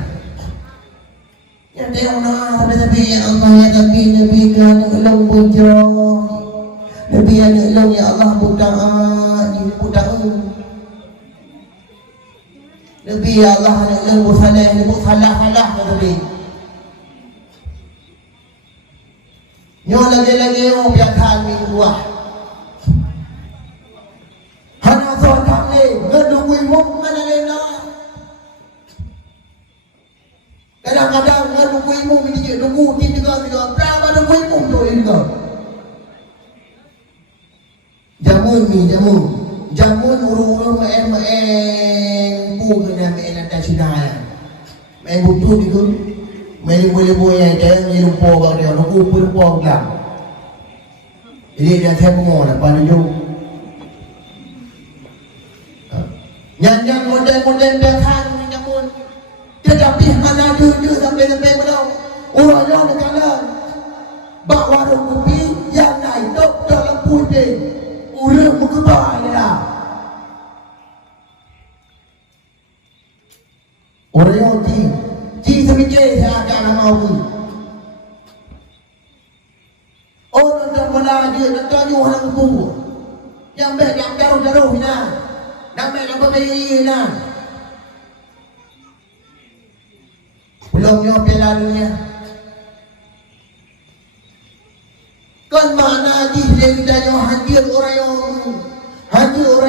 Yang dia nak tapi ya Allah ya Nabi kan ulung bujang. Nabi ya ulung ya Allah budak ni budak. Nabi ya Allah nak ulung salah Nabi. Nyo lagi oh biarkan mi buah. Hana son tak le ngedui muk mana le na. Kadang-kadang nunggu imu ini nunggu di juga berapa nunggu imu tu juga. Jamun uru main bu kena main ada Cina. Main butuh itu main boleh yang dia ni lupa bang dia nunggu lupa pula. Jadi dia saya pun apa ni tu. Yang model dia kan jamun. Tetapi mana dulu sampai mana orang yang kalah bak warung kopi yang naik dok dalam putih urang berkebar ni lah orang yang ji semikir saya akan mau orang yang mana dia nak tunjuk orang kubu yang baik yang daruh ni lah nak baik yang berbeza lah. Belumnya Piala Dunia. Kan mana di lendanya hadir orang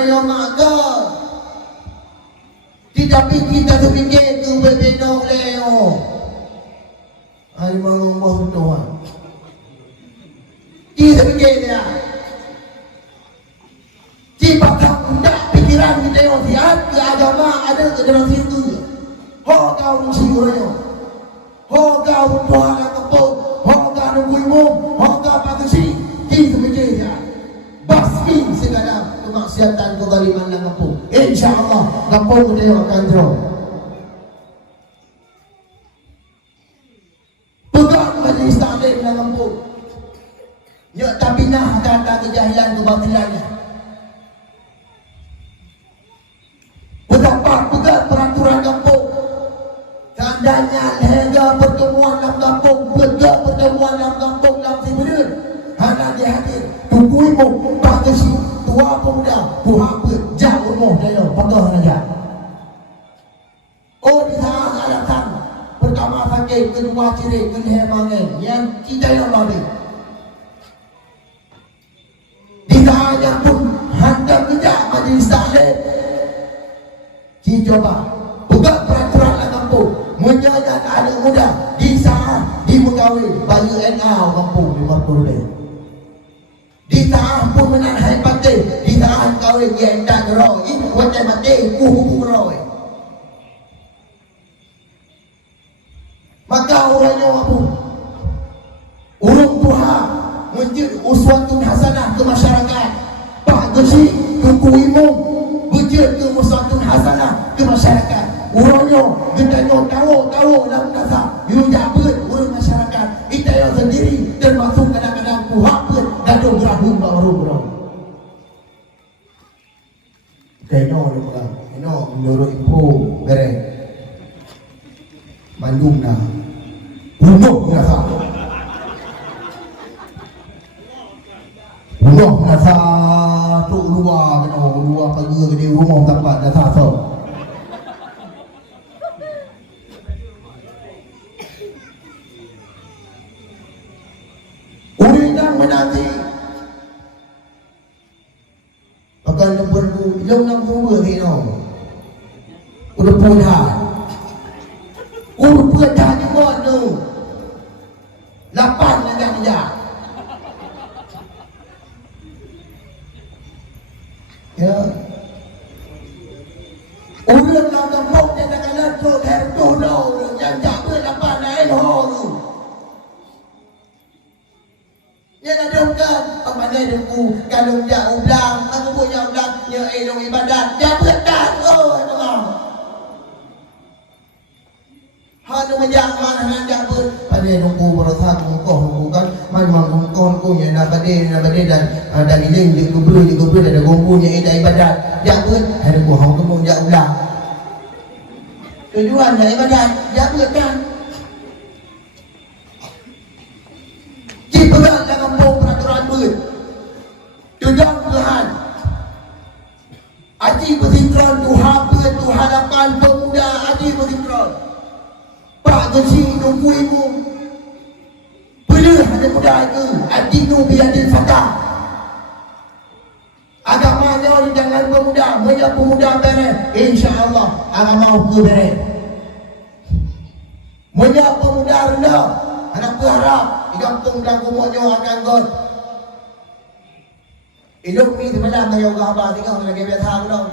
yang magal. Tetapi kita terfikir tu berbeza leo. Hari malam bahu tuan. Kita fikir dia. Jika tak pikiran kita yang sihat ke agama ada ke dalam situ. Ho kau mesti orang. Ho kau tuan kapok, ho kau nungguimu, ho kau pagasi, itu bekerja. Basmi segala kemaksiatan kezaliman dan kapok. InsyaAllah kapok dia akan draw. Pegang majlis taklim dan kapok. Ya tapi nah kata kejahilan kebatilannya. Pegang peraturan kapok. Tandanya hingga pertemuan dalam kampung, dalam Sibirun. Hana dia hadir, tungguimu, bagasi, tua pemuda, buhapa, jauh rumah dia, pagah raja. Oh di sana alatan, pertama fakir, kedua ciri, kedua mangen, yang kita yang lalu. Di sana pun hendak kejap majlis taklim. Coba, buka peraturan dalam kampung. Menjaga anak muda di sana di Mengawin bayu NA kampung 50 dia. Di sana pun menanai pati di sana kawin yang tak roh ini wajah mati kuhu roh. Maka orangnya apa? Urung Tuhan menjadi uswatun hasanah ke masyarakat. Pak Gesi ke Kuimung menjadi uswatun hasanah ke masyarakat. Orangnya kita tahu dalam kata you jabut orang masyarakat kita yang sendiri termasuk kadang-kadang puhak pun gaduh gerahun baru bro. Keno ni pulang, keno menurut ibu bereng Bandung dah, bunuh nasa, tu luar keno luar pagi ke dia rumah tempat nasa so. Menanti akan lemburku ilong nang kumba kino udah punha dah di buat tu 8 lang dia ya ulang nang kampung dia nak kalah tu herto do yang tak ber 8 lain ho tu ku kalau dia ulang aku punya ulang ya elong ibadat dia berat oh Allah hanu menjaman hendak ber pada nunggu berasa nunggu kan memang nunggu nya nak bade dan iling di kubur dan gompunya ibadat dia ber ada ku hang kemu dia ulang tujuan ibadat dia berat berat dalam peraturan ber tujuan Tuhan aji bersinkron Tuhan hadapan pemuda aji bersinkron Pak Gesi nunggu ibu bila ada muda itu aji nubi adil fatah agamanya di jangan pemuda banyak pemuda beres insyaAllah agama hukum beres banyak pemuda rendah anak berharap kampung dan kumanya akan god ilok ni sebenarnya ngayon gaba tinggal lagi biasa belum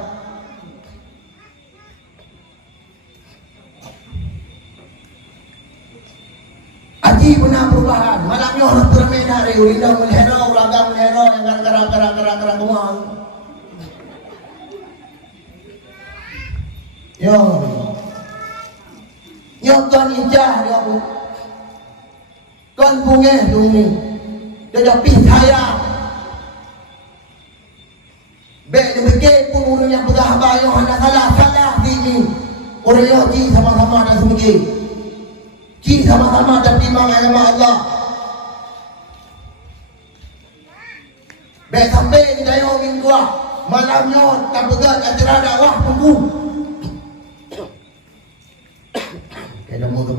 aji punya perubahan malamnya orang permain hari urindang melihara ragam melihara yang kerang kumang yo tuan ijah dia pun con bunge dumi dia pi saya be de pun yang pedah bayo hana salah dini orang yo ji sama-sama dan semegi ji sama-sama dan timang agama Allah be sampai di dayo minggu malamnya tak pegat acara dakwah tunggu kena mau tu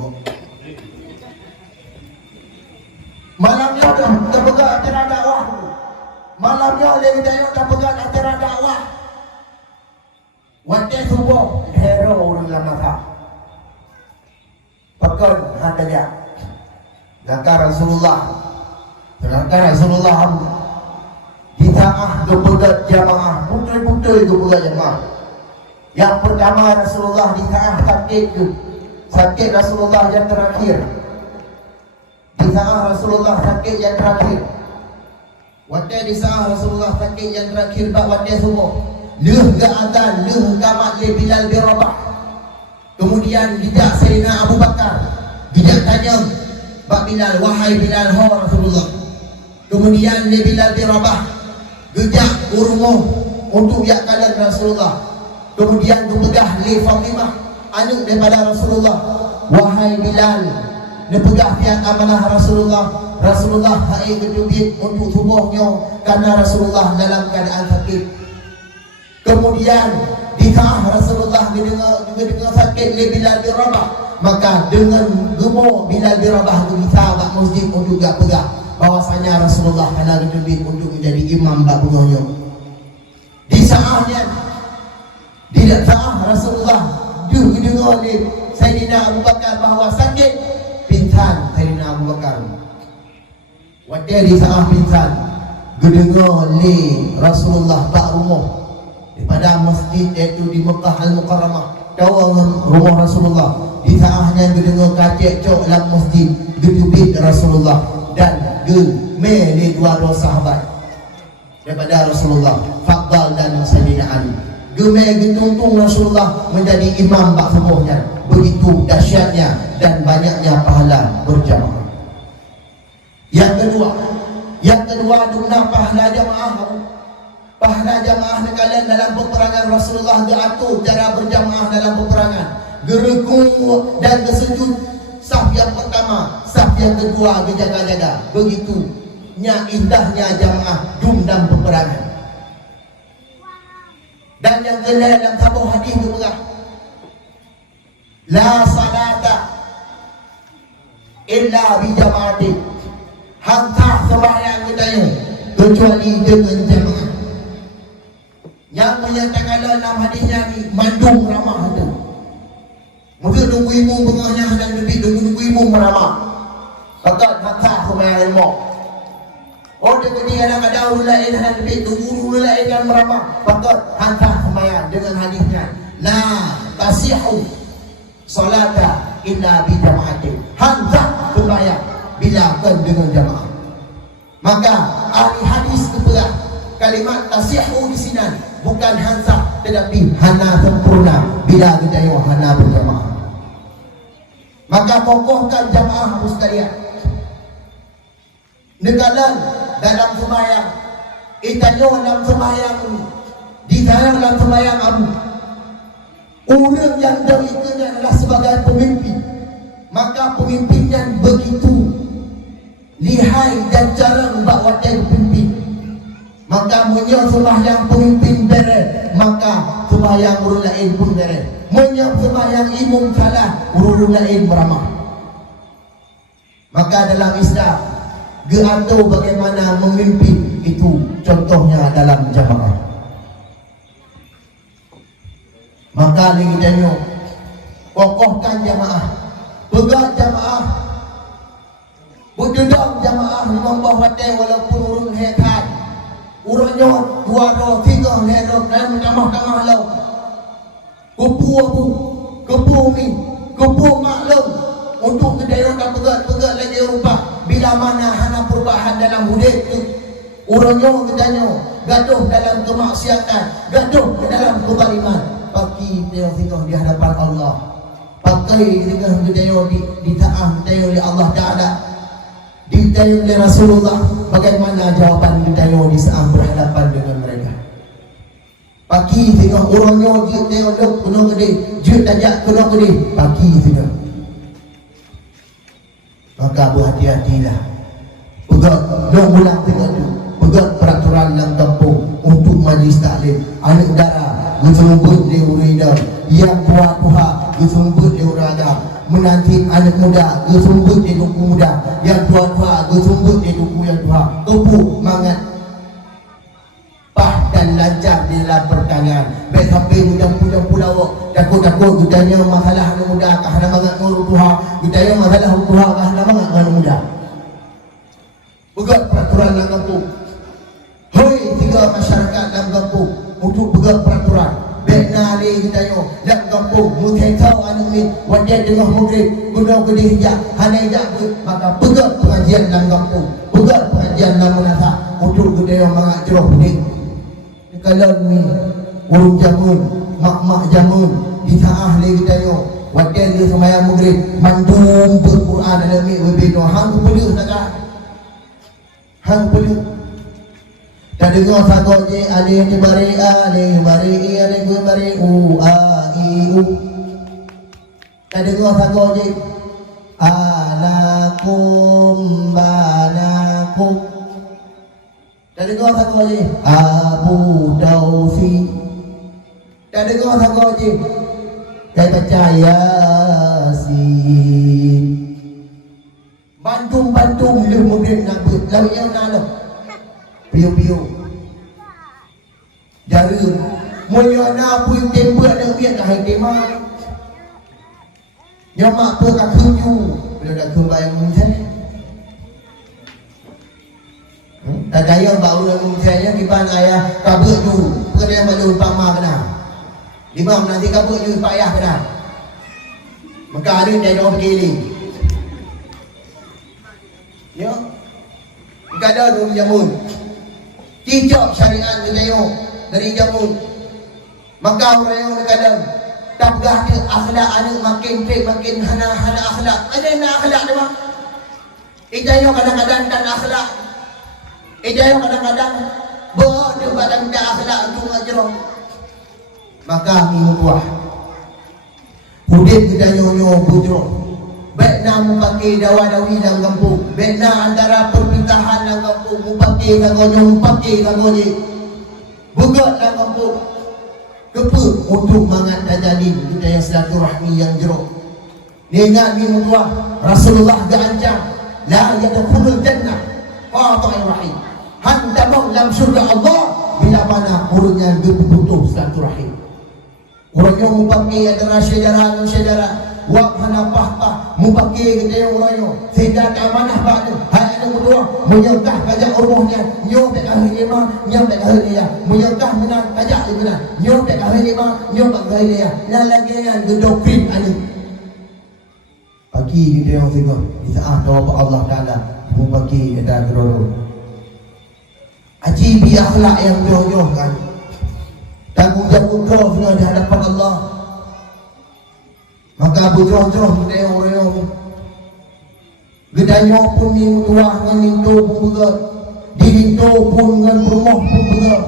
malamnya dah pegang acara dakwah malamnya oleh hidayah dah pegang acara dakwah waktu subuh hero orang lama pekan hadanya langkah Rasulullah di tengah kepegat jamaah betul-betul kepegat jamaah yang pertama Rasulullah di tengah sakit Rasulullah yang terakhir di saat Rasulullah sakit yang terakhir waktu di saat Rasulullah sakit yang terakhir waktu semua leuh ke azan leuh ke makli Bilal bin Rabah kemudian bijak Sayyidina Abu Bakar bijak tanya Pak Bilal wahai Bilal ho Rasulullah kemudian Bilal bin Rabah bijak urumuh untuk yak kalan Rasulullah kemudian dipegah li Fatimah anak daripada Rasulullah wahai Bilal nepegah pihak amanah Rasulullah hai kedubit untuk tubuhnya karena Rasulullah dalam keadaan sakit kemudian di tengah Rasulullah mendengar sakit Bilal bin Rabah maka dengan gemuk Bilal bin Rabah itu bisa bak masjid untuk gak pegah bahwasanya Rasulullah kena kedubit untuk menjadi imam bak pegahnya di saatnya di saat Rasulullah dengar oleh Sayyidina Abu Bakar bahawa sakit pingsan Sayyidina Abu Bakar waktu di saat pingsan gedengar oleh Rasulullah bak rumah daripada masjid iaitu di Mekah Al-Mukarramah dawang rumah Rasulullah di saatnya gedengar kacik cok dalam masjid gedubit Rasulullah dan gemeli dua sahabat daripada Rasulullah Fadal dan Sayyidina Ali getuntung Rasulullah menjadi imam bak semuanya begitu dahsyatnya dan banyaknya pahala berjamaah. Yang kedua guna pahala jamaah kalian dalam peperangan Rasulullah diatur cara berjamaah dalam peperangan gerukung dan bersujud saf yang pertama saf yang kedua berjaga-jaga begitu indahnya jamaah dalam peperangan. Dan yang kelima dalam satu hadis itu berkata la salata illa bi jama'ati hanta sembahyang kita kecuali dengan jamaah yang menyatakan dalam hadisnya ni mandung ramah itu mungkin nunggu imum bengahnya dan lebih nunggu imum meramah fakat hanta sembahyang ilmu dia kemudian ada ulai dan lebih tunggu ulai dan meramah fakat hanta sembahyang dengan hadisnya la tasihu salata illa bi jama'atin hanta sembahyang bila kan dengan jamaah maka ahli hadis berkata kalimat tasihu di sini bukan hansah tetapi hana sempurna bila kita yo hana berjamaah. Maka kokohkan jamaah sekalian. Negara dalam sembahyang, itanyo dalam sembahyang, di dalam sembahyang abu. Orang yang demikian adalah sebagai pemimpin. Maka pemimpinnya begitu lihai dan jarang buat wakil pemimpin. Maka menyok sembahyang pemimpin beres, maka sembahyang orang lain pun beres. Menyok sembahyang imam salah, orang lain meramah. Maka dalam Islam diatur bagaimana memimpin itu, contohnya dalam jamaah. Maka lagi tanya, kokohkan jamaah, pegang jamaah, berduduk jamaah memang bahawa walaupun urung hekat, urangnya dua roh, tiga roh, dan menambah-tambah lau. Kupu abu, kupu mi, kupu maklum untuk kedaya dan pegat lagi rupa. Bila mana hana perubahan dalam hidup itu, urangnya kedanya gaduh dalam kemaksiatan, gaduh dalam kezaliman. Pakai tengok di hadapan Allah, pakai dengan kedaya di taat kedaya oleh Allah Taala, ditanya oleh Rasulullah. Bagaimana jawaban ditanya di saat berhadapan dengan mereka? Pagi tengok orangnya dia tengok dok kuno gede, dia tajak kuno gede, pagi tengok. Maka berhati-hatilah. Pegang dok ulang tengok tu. Pegang peraturan dalam kampung untuk majlis taklim. Anak dara gesumbut di urida, yang tua-tua gesumbut di urada. Menanti anak muda gesumbut di duku muda, yang tua-tua gesumbut di duku yang tua. Tubuh mangat pah dan lancar di dalam pertanyaan. Baik sampai muda-muda pulau takut-takut gudanya masalah anak muda kahana mangat ngurus tuha, gudanya masalah tuha kahana mangat anak muda. Pegang peraturan dalam kampung. Hoi tiga masyarakat dalam kampung untuk pegang peraturan. Bekna ali gudanya dalam kampung mungkin kau anak ni wajah tengah maghrib guna ke hijab hana hijab maka pegang pengajian dalam kampung, pegang pengajian dalam munasab untuk gudanya mangat jeroh pening. Kalau ni urung jamun, mak-mak jamun di saah ni gudanya wajah dia sembahyang maghrib mandum berquran dalam mi webino hang perlu sangat. Hang perlu. Tak dengar sahaja je alih bari alih bari u a i u. Tak dengar sahaja je alakum banakum. Tak dengar sahaja je Abu Dausi. Tak dengar sahaja je saya baca Yasin. Bantum-bantum le mungkin nak lalu yang nak piu-piu jari moyo na pui tembak dak biar dah tema nyamak pe ka kunju bila dak kumbayang mungkin tak daya bau nak mungkinnya kiban ayah kabut tu kena malu pama kena imam nanti kabut tu payah kena maka ada dia dah pergi ya kada dulu jamun tidak syariat kita dari jamun. Maka orang yang kadang tabgah dia akhlak anak makin trip makin hana akhlak. Ada nak akhlak dia bang. Ijayo kadang-kadang tak akhlak. Ijayo kadang-kadang dia badan tak akhlak untuk ngajrong. Maka minggu buah. Hudib ijayo bujrong. Baik nak pakai dawa-dawi dalam kampung. Baik nak antara perpintahan dalam kampung. Mupakai kagonyo. Bugat dalam kampung. Kepa untuk mangat tajalin. Kita yang silaturahmi yang jeruk. Ni ingat ni mutuah. Rasulullah diancam. La yadkhulul jannah qati'ur rahim. Handabang dalam syurga Allah. Bila mana orangnya butuh silaturahim. Orangnya mupakai antara syedara. Wak hana pahpah mupaki kita yang urayo sehingga keamanah pada hal yang kedua menyangkah kajak rumahnya nyobek ahli lima nyobek ahli dia menyangkah menang kajak di mana nyobek ahli lima nyobek ahli dia dan lagi yang doktrin ani pagi kita yang tengok di saat doa Allah Taala mupaki kita gerolo Ajibi akhlak yang beliau-beliaukan. Tanggungjawab beliau di hadapan Allah. Maka berjoh-joh beliau-beliau. Gedanya pun ni mutuah dengan lintu pun berat. Di lintu pun dengan rumah pun berat.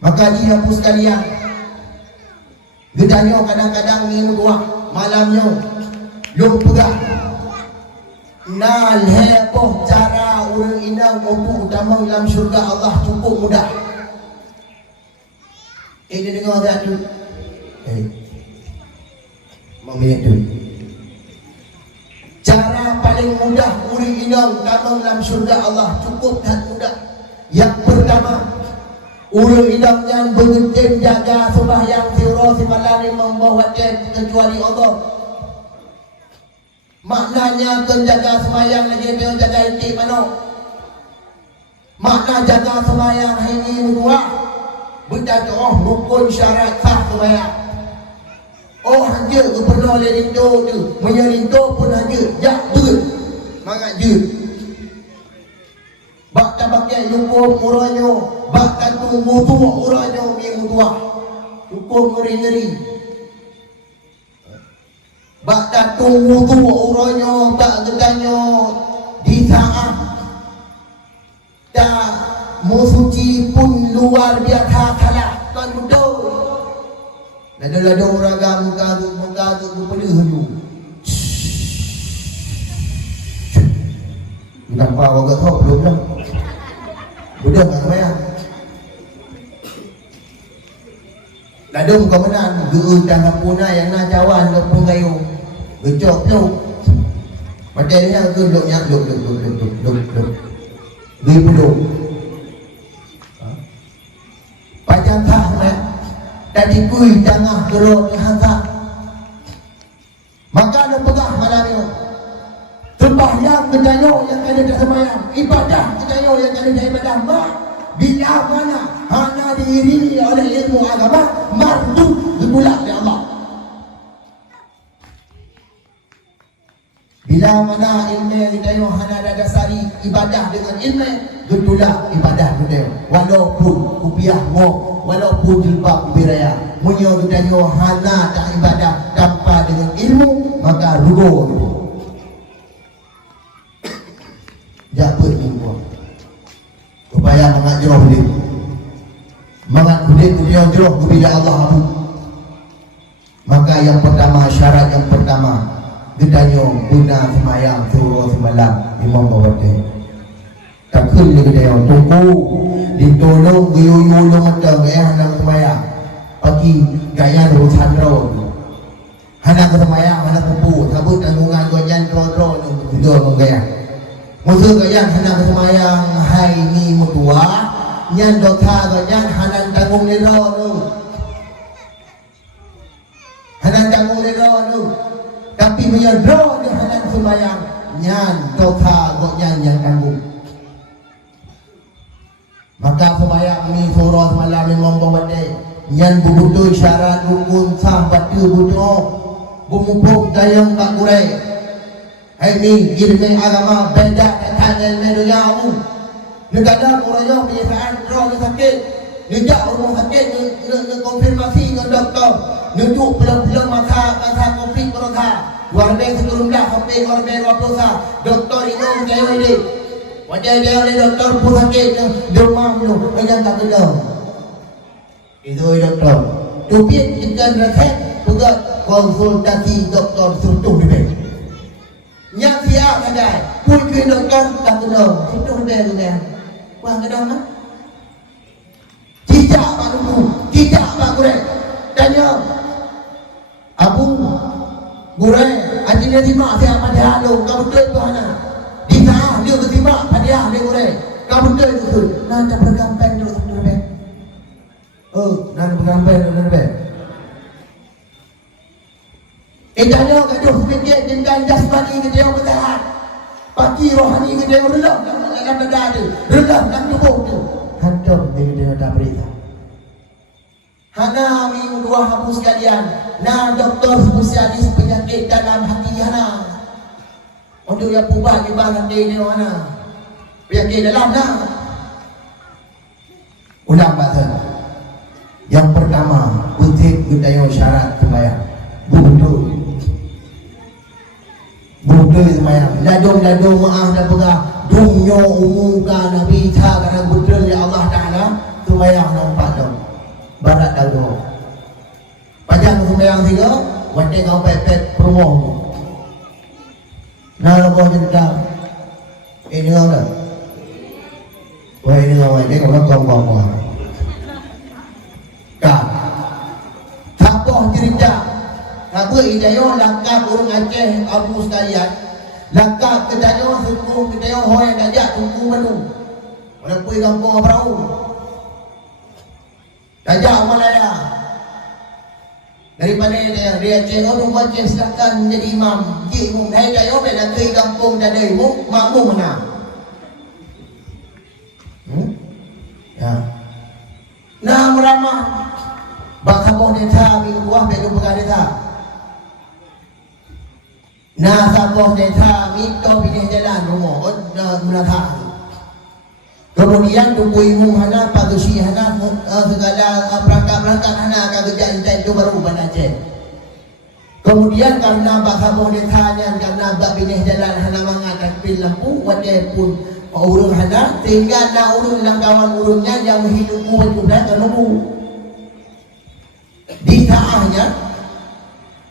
Maka dia pun sekalian. Gedanya kadang-kadang ni mutuah. Malamnya Yung pegang Nal hepoh cara orang inang untuk damang dalam syurga Allah cukup mudah. Dia dengar tak tu? Minit tu. Cara paling mudah orang inang damang dalam syurga Allah cukup dan mudah. Yang pertama, orang inang yang bergenting jaga sembahyang sirah simalani membawa kecuali Allah. Maknanya jaga semayang lagi dia jaga intik mana? Makna jaga semayang ini mudah. Bertajuh rukun syarat sah semayang. Oh hanya keperluan oleh lintu tu. Menyelintu pun hanya jak ber. Mangat je. Bak tabakai hukum uranya. Bak katu mutuah uranya mi mutuah. Hukum ngeri-ngeri. Bak tatung wudu orangnya, bak gedanya di saat dah musuci pun luar biasa salah kan betul. Lada-lada orang muka tu pada hujung. Nampak orang kau belum dah. Sudah tak payah. Ladung kau menang, guru tangan punah yang nak cawan ke pun kayu. Gecok tu. Macam ni aku duduk. Gui pulung. Pajang kah mak. Tadi kui tengah gelok ni hantar. Maka ada pegah malam ni. Sembahyang kejayo yang ada tak sembahyang. Ibadah kejayo yang ada tak ibadah. Mak. Bila mana hanya diiringi oleh ilmu agama mardud ditolak oleh Allah. Bila mana ilmu kita hanya ada dasari ibadah dengan ilmu ditolak ibadah kita. Walaupun kupiah ngok, walaupun jilbab biraya, munyo kita hanya tak ibadah tanpa dengan ilmu maka rugo. Jabat ilmu. Supaya mangat jeroh dia. Mangat dia jeroh bila Allah abu. Maka yang pertama, syarat yang pertama, gedanya guna semayang suruh semalam imam bawati. Tak kena gedanya tunggu ditolong guyulung macam hanang semayang. Pagi gaya urusan roh. Hanang semayang hanang pupu sabut tanggungan goyan tro-tro video menggaya. Musuh kalian hendak semayang hai ni mutua nyan dosa kalian hanan tanggung lero tu. Hanan tanggung lero tu. Tapi menyedro dia hanan semayang nyan dosa kalian yang tanggung. Maka semayang ni surah semalam ni membawa dia nyan bubutu syarat rukun sah batu butuh bumumpuk dayang tak kurai. Ini ilmu agama beda dengan ilmu dunia umum. Negara orang kebiasaan roh sakit, nejak orang sakit, konfirmasi dengan doktor, nunjuk belum masa covid corona. Luar biasa sebelumnya sampai luar biasa doktor itu saya ini. Wajah dia oleh doktor pun sakit, demam tu, macam tak kena. Itu doktor. Tupit dengan resep, pegat konsultasi doktor suntuk di beg. Yang siap kadai pun ke doktor tak kena itu dia tu dia wah kena mana tidak pak dulu tidak pak gurek tanya abu gurek ajinya timak siap pada halu kau betul tu hana di tengah dia ketimak pada dia gurek kau betul tu nanti bergampen dulu lebih nanti bergampen dulu lebih Idanya gaduh fikir dengan jasmani kita yang bertahan. Pagi rohani kita yang relak dalam dada dia, relak dalam tubuh tu. Hancur dia tak berita. Hana minggu dua hapus sekalian. Nah doktor spesialis penyakit dalam hati hana. Untuk yang pubat di bahan dia ni mana. Yakin dalam nak. Ulang batin. Yang pertama, kutip budaya syarat sembahyang. Budu sembahyang. Ladung maaf dan pegah. Dunia umumkan Nabi Isa kerana budul ya Allah Ta'ala. Sembahyang nampak tu. Barat dahulu. Pajang sembahyang tiga. Wadah kau pepet perumah. Nah, lepas jendam. Ini orang. Wah, ini orang. Ini orang kau. Kak. Tapoh cerita. Apa idayo langkah urung Aceh Abu sekalian. Langkah kedayo suku kedayo hoy dajak tunggu menu. Orang pergi kampung perahu. Dajak Malaya. Daripada dia Aceh orang Aceh silakan menjadi imam. Ji imam hai dayo nak pergi kampung dah ada imam makmum mana? Ya. Nah meramah. Bakabon desa minggu buah belum pegang desa. Nah sabon desa minta pilih jalan rumah menatah. Kemudian tunggu imum hana padusi hana segala perangkat hana akan kerja intai itu baru Banda Aceh. Kemudian karena bakabon desa karena bak pilih jalan hana mengatakan pil lampu wadai pun urung hana sehingga nak urung langkawan urungnya yang hidup kuat juga terlalu. Di saahnya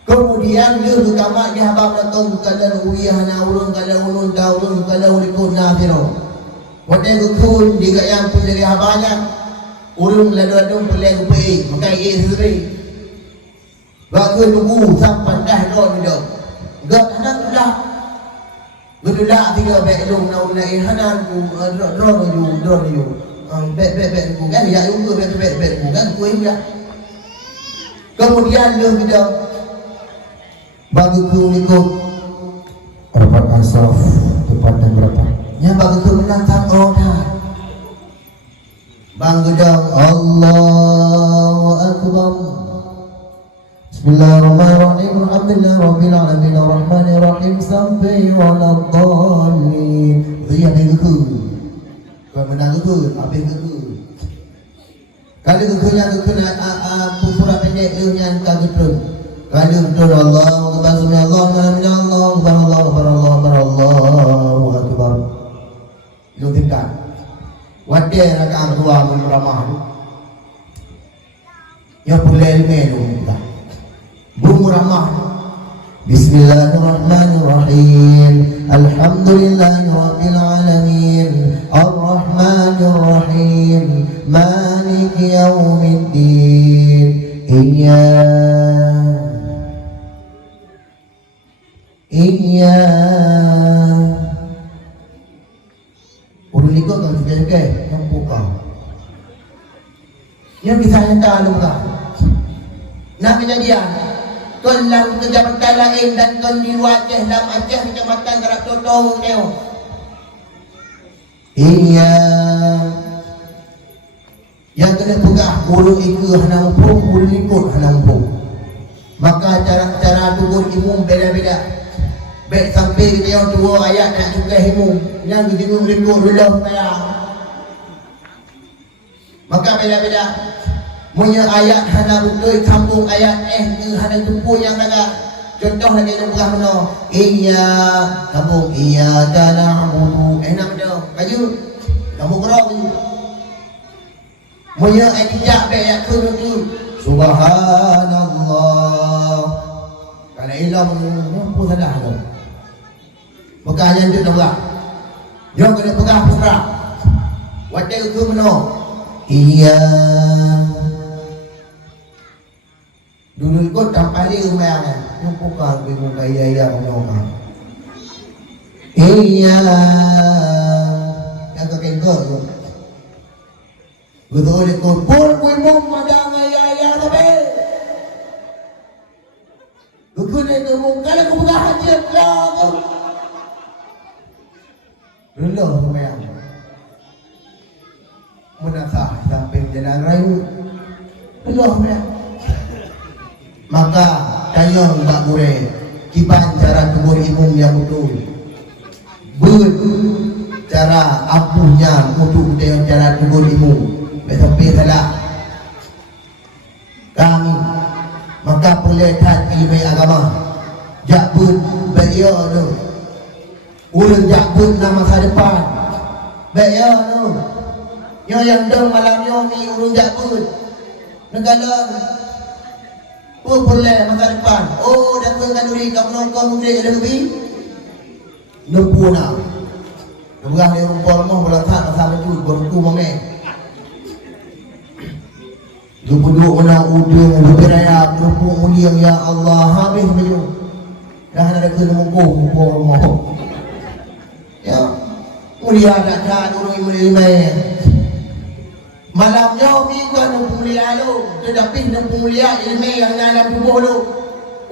kemudian dia berkamak dia habang datang kalau uyah na urun kalau ulun daurun kalau likun nafiro wadai gukun diga yang pun dari habanya urun ladung pelai upai makai isri bakul tunggu sampai dah ron dia gak hanan dah betulah tiga belum na ulai hanan ron you bet ku kan ya you bet ku kan ku ya. Kemudian dia bilang bagi ku ikut rapat asaf tepat dan berapa nya bagi ku menantang roda bang gedang Allahu Akbar Bismillahirrahmanirrahim Alhamdulillah Rabbil Alamin Ar-Rahmanirrahim sampai waladhalin itu yang bagi ku kau menang ku habis ku kali kekunyan pura pendek ilmunya kagetun. Kali betul Allah Akbar subhanallah Allahu Akbar. Lu tingkat. Wadai rakaat dua meramah. Ya boleh melu kita. Bu meramah. Bismillahirrahmanirrahim. Alhamdulillahirabbil alamin. Ar-Rahmanirrahim. مالك يوم الدين Urut ikut kau juga yang buka yang bisa nyata luka nak kejadian kelam kejabatan lain dan di Aceh dalam Aceh kecamatan Gerak Totong dia yang kena pegah bulu ikut hana mumpung bulu ikut hana mumpung maka cara tubuh imum beda-beda baik sampai kita yang dua ayat nak juga imum yang dijemur ikut dulu supaya maka beda-beda punya ayat hana betul sambung ayat ke hana tumpu yang agak contoh lagi yang pegah mana sambung na'budu enak dah kaju kamu kerap Munya ayat ayat tu Subhanallah. Kalau ilah mampu sadah tu. Bukan yang tu dah. Yang kena pegang pura. Wadai tu meno. Iya. Dulu ikut tak pali umayang. Yang bukan bingung kaya meno. Iya. Yang kekengkok tu. Betul ikut pun kuimum madang ayah tapi Dukun itu mungkin aku buka hajat lah tu Belum lumayan Munasah samping jalan raya Belum lumayan Maka kayong tak boleh Kipan cara kubur imum yang betul cara ampuhnya untuk dengan cara tubuhmu. Sampai salah kami maka perlihat ilmu agama jakbun bayo tu ulun jakbun nama masa depan bayo tu yo yang dong malam yo mi ulun jakbun negara boleh masa depan oh dah kanduri kamu nongkong mungkin ada lebih numpuna Nunggang dia rumpul mau berletak masa baju berku mame. Duduk menang udung beraya berku mulia ya Allah habis baju. Dah ada kena mukung mau. Ya mulia nak kat urang mulia. Malamnya minggu nak mulia lu, tetapi nak mulia ilmu yang dalam tubuh lu.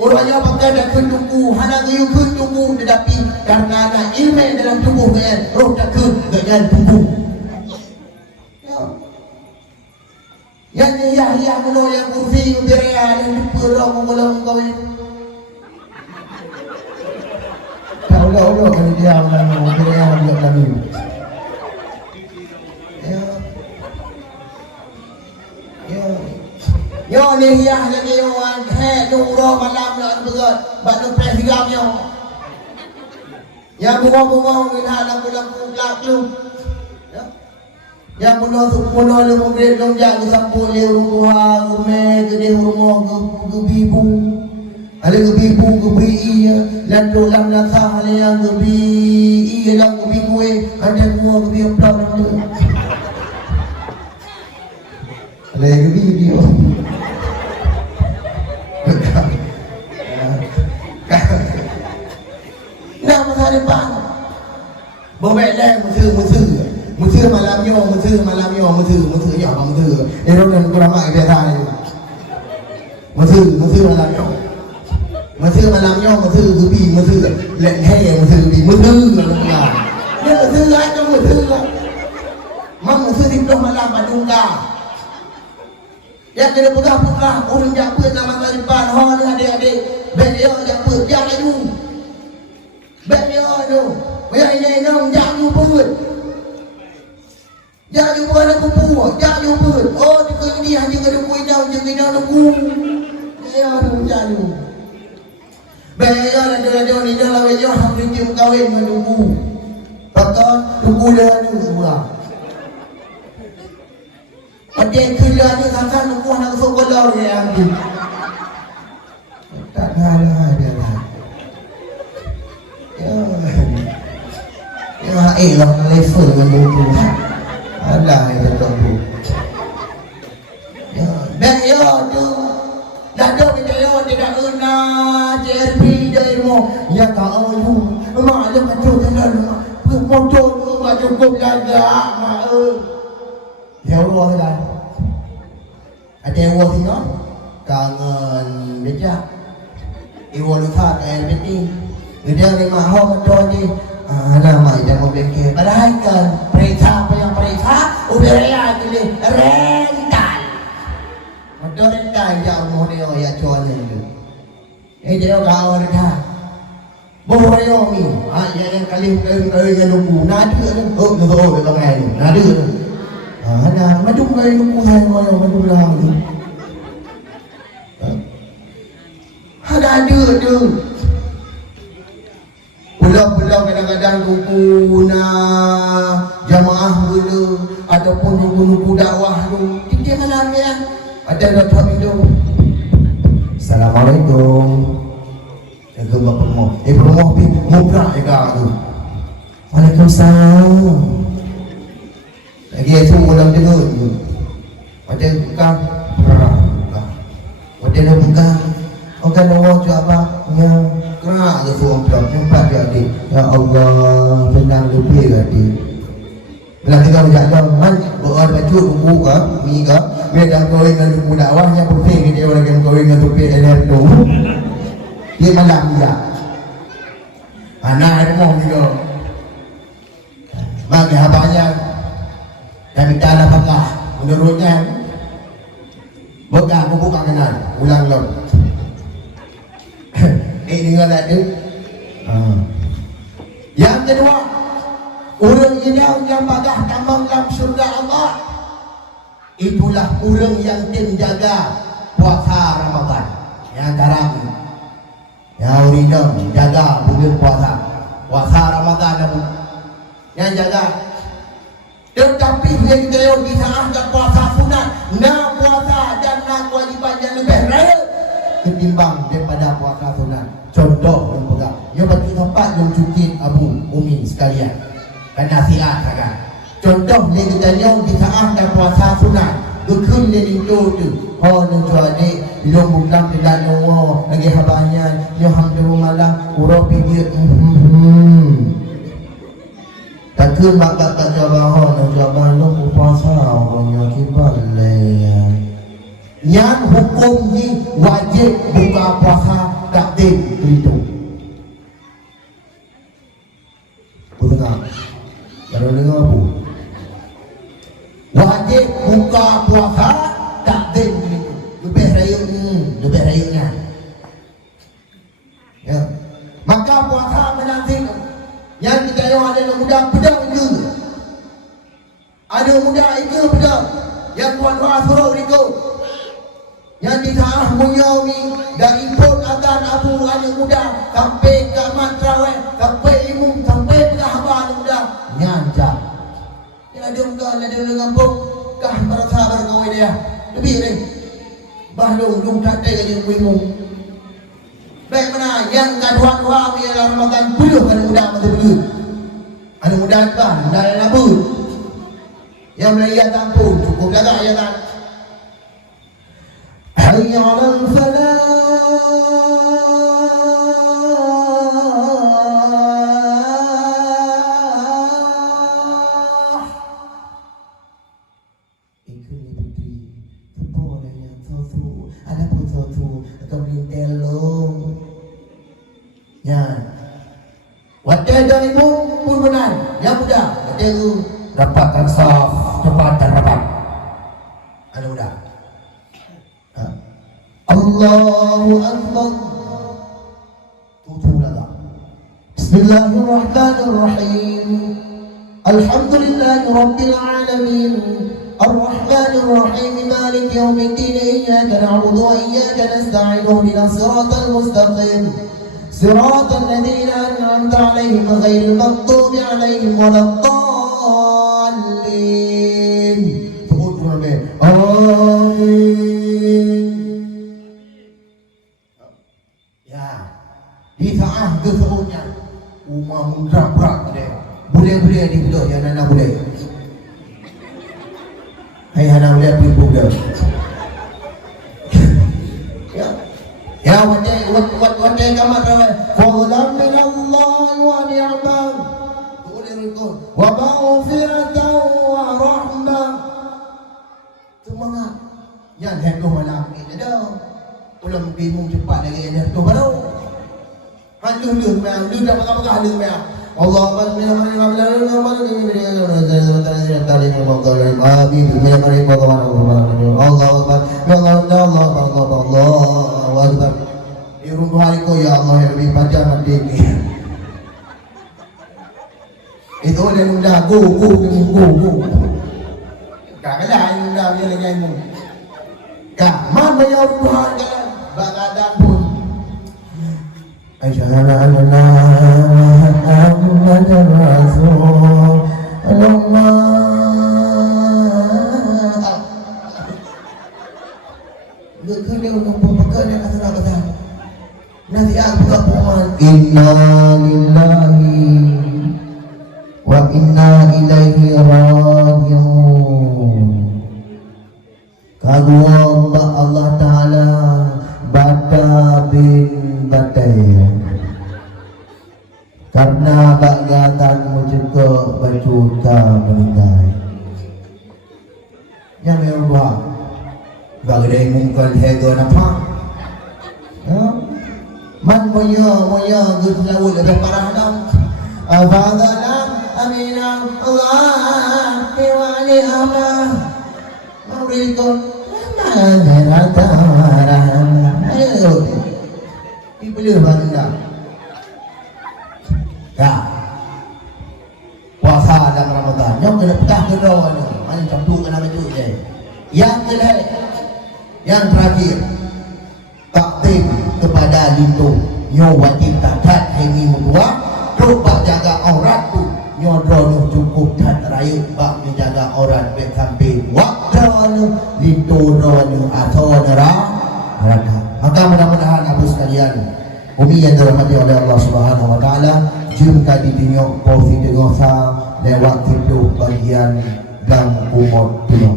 Orangnya pakai dah kentuku, hana gayu kentuku, tetapi karena ada ilmu dalam tubuh kalian, roh tak kalian tubuh. Yang ni Yahya kuno yang kursi beria yang diperang mengulang kawin. Tahu kan dia menang beria dia lagi. Yo ni Yahya lagi yo an he nuro malam nak berat, batu presidamnya. Yang bunga-bunga min halang bulan kelak lu. Yang puno lu mungkin dong jaga sampul le rumah rume gede rumah ke bibu. Ale ke bibu ke iya lando lam lakah ale yang ke iya lang ke bibu ada gua ke bibu plan tu. Ale ke video. Nak masa depan bobek dah musuh malamnya musuh ya apa musuh ni orang kurang mak dia dah musuh malamnya musuh gubi musuh lek he musuh gubi musuh lah dia musuh lah tu musuh lah mam musuh di belum malam padungga yang kena pegang orang jaga nama masa depan ha ni adik-adik ben dia jaga dia laju ben dia tu biar ini nang jaga pun jangan jumpa anak kupu, jangan jumpa. Oh, dia ini hanya kena kuidau, jangan nunggu. Ya, jangan. Bayar ada ni dalam wajah hampir jam kahwin menunggu. Patut tunggu dah ni semua. Ada kerja ni sangat nunggu anak sekolah dia ambil. Tak ada dia lah. Ya, lah level menunggu. Alah ya tahu. Ya, ben yo tu. Dah do video tidak guna JRP dari mo. Ya kau tu. Maklum tu kan. Motor tu tak cukup jaga mak. Ya Allah lah. Ada Allah sini. Kangen beja. Evolusi LPT. Dia ni mahal motor ni. Ada mai jangan berfikir padahal kan perintah apa yang perintah uberaya itu rental motor rental yang model ya jualnya itu dia kau rental bohong ni yang kali yang nunggu nada tu betul ngai nada tu ada macam kali nunggu hai macam lah tu ada tu Pulau-pulau kadang-kadang kuku jamaah dulu ataupun kuku dakwah dulu. Dia malam ya. Ada dakwah itu. Assalamualaikum. Jaga bapak mu. Rumah pi mubrak jaga tu. Waalaikumsalam. Lagi itu ulang tidur. Ada buka. Ada buka. Okey nombor tu apa? Ya. Kerak je suruh pulang Nampak dia adik Ya Allah Tenang lebih adik Bila tinggal berjalan Berada baju buku ke Mi ke Biar dah kawin dengan buku dakwahnya Pusing dia orang yang kawin dengan tupik LR tu Dia malam dia Anak rumah juga Bagi abangnya Kami tak ada pakah Menurutnya Begang buku kat kanan Ulang lor dengar ada. Yang kedua, Orang yang bagah tamang dalam surga Allah, itulah orang yang menjaga puasa Ramadan. Yang sekarang yang urinam jaga bulan puasa Ramadan yang jaga. Tetapi yang dia bisa angkat puasa sunat, nak puasa dan nak kewajiban yang lebih raya ketimbang daripada puasa sunat. Contoh yang pegang, yang bagi tempat yang cuci abu umi sekalian, nasihat kan. Contoh dia kita yang bisa angkat puasa sunat, gekun dia itu tu. Oh nunjuk adik, ilmu bukan tidak nunggu lagi habanya, yang hampir malam urut dia. Takkan maka tak jawab nak jawab lu puasa orang kibal layan. Yang hukum ni wajib buka puasa takdim itu. Dengar, kalau dengar apa? Wajib buka puasa takdim itu. Lebih rayunya. Ya, maka puasa menanti. Yang kita yang ada muda pedang itu, ada muda itu pedang yang tuan doa suruh itu, yang di tanah munyawi dari pun akan abu ada muda sampai ke matraweh sampai imum sampai ke haba muda nyanja. Yang ada muda ada kampung kah para sahabat kau dia lebih ni bahlung dum tak ada yang imum. Baik mana yang kadua-dua biar Ramadan puluh kan muda mesti puluh. Ada muda kan, muda yang nabur. Yang melaya tampun cukup jaga ya kan. Hayya 'alal falah. Ikut putri, boleh yang sosu, ada pun sosu, atau bintelo. Ya, wajah dari pun benar. Yang muda, kata dapatkan saf cepat dan rapat. Ada muda. Allahu Akbar. Tujuh lagi. Bismillahirrahmanirrahim. Alhamdulillahirabbil alamin. Ar-Rahmanir Rahim. Maliki yaumiddin. Iyyaka na'budu wa iyyaka nasta'in. Ihdinas siratal mustaqim. صراط الذين أنعمت عليهم غير المغضوب عليهم ولا الضالين. آمين. Ya, di tengah kesemuanya umat mudrak-brak dia. Boleh-boleh di betul yang anak boleh. Hai anak boleh pergi budak. Ya wajah kamat rawai. Fadlan min Allah wa ni'mah. Wa maghfiratan wa rahmah. Semangat. Yang hendak malam ini dah. Ulang bingung cepat lagi ada tu baru. Halu memang lu dah pakai halu memang. Allah Allah di rumah itu ya Allah yang lebih panjang nanti ini. Itu dia muda go. Gak ada yang muda dia lagi yang muda. Gak mana yang Tuhan kan bagadan pun. Asyhadu an la ilaha illallah Rasulullah. Dia untuk pekerja kata-kata. Nanti aku laporan. Inna lillahi wa inna ilaihi raji'un. Kagum Allah Ta'ala Bata bin Batai. Karena bagatan juga berjuta meninggal. Yang merubah bagay mungkal hego na pa. Man moyo good lawul ada parahanam. Abadalam aminam Allah wali amah. Maurikon mangarata rahana. Ayo. Ibulur bangga. Ya. Puasa Yang kena petah gerau ni. Mana campur kena baju je. Yang kelihatan, yang terakhir, takdim kepada lintu. Nyo wajib takat hengi mutua. Duk bak jaga aurat tu. Nyo drono cukup tak raya bak menjaga aurat bek sampai waktu lintu drono atau neraka. Maka mudah-mudahan Abu sekalian, umi yang dirahmati oleh Allah Subhanahu Wa Taala, jika ditengok profit tengok sa lewat tidur bagian gang umur tengok.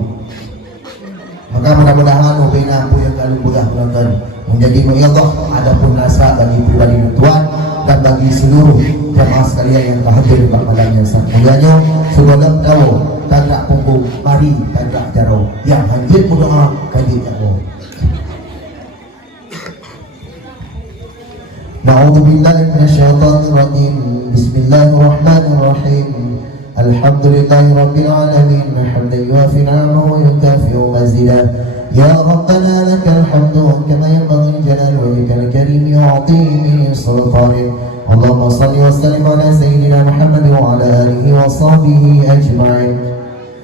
Maka mudah-mudahan umi nampu yang kalau mudah menonton menjadi Allah adapun nasihat bagi pribadi Tuhan dan bagi seluruh jemaah sekalian yang hadir di malam yang sangat mulianya. Sebelum tahu tanda punggung mari tanda jaro yang hadir berdoa kali jaro. Na'udzubillahi minasyaitonir rajim. Bismillahirrahmanirrahim. Alhamdulillahi rabbil alamin. Hamdan yuwafi ni'amahu wa yukafi'u mazidah. Ya Rabbana lakal hamdu kama yanbaghi li jalali wajhikal karim wa 'azimi sultanik. Allahumma shalli wa sallim ala sayyidina Muhammad wa ala alihi wa sahbihi ajma'in.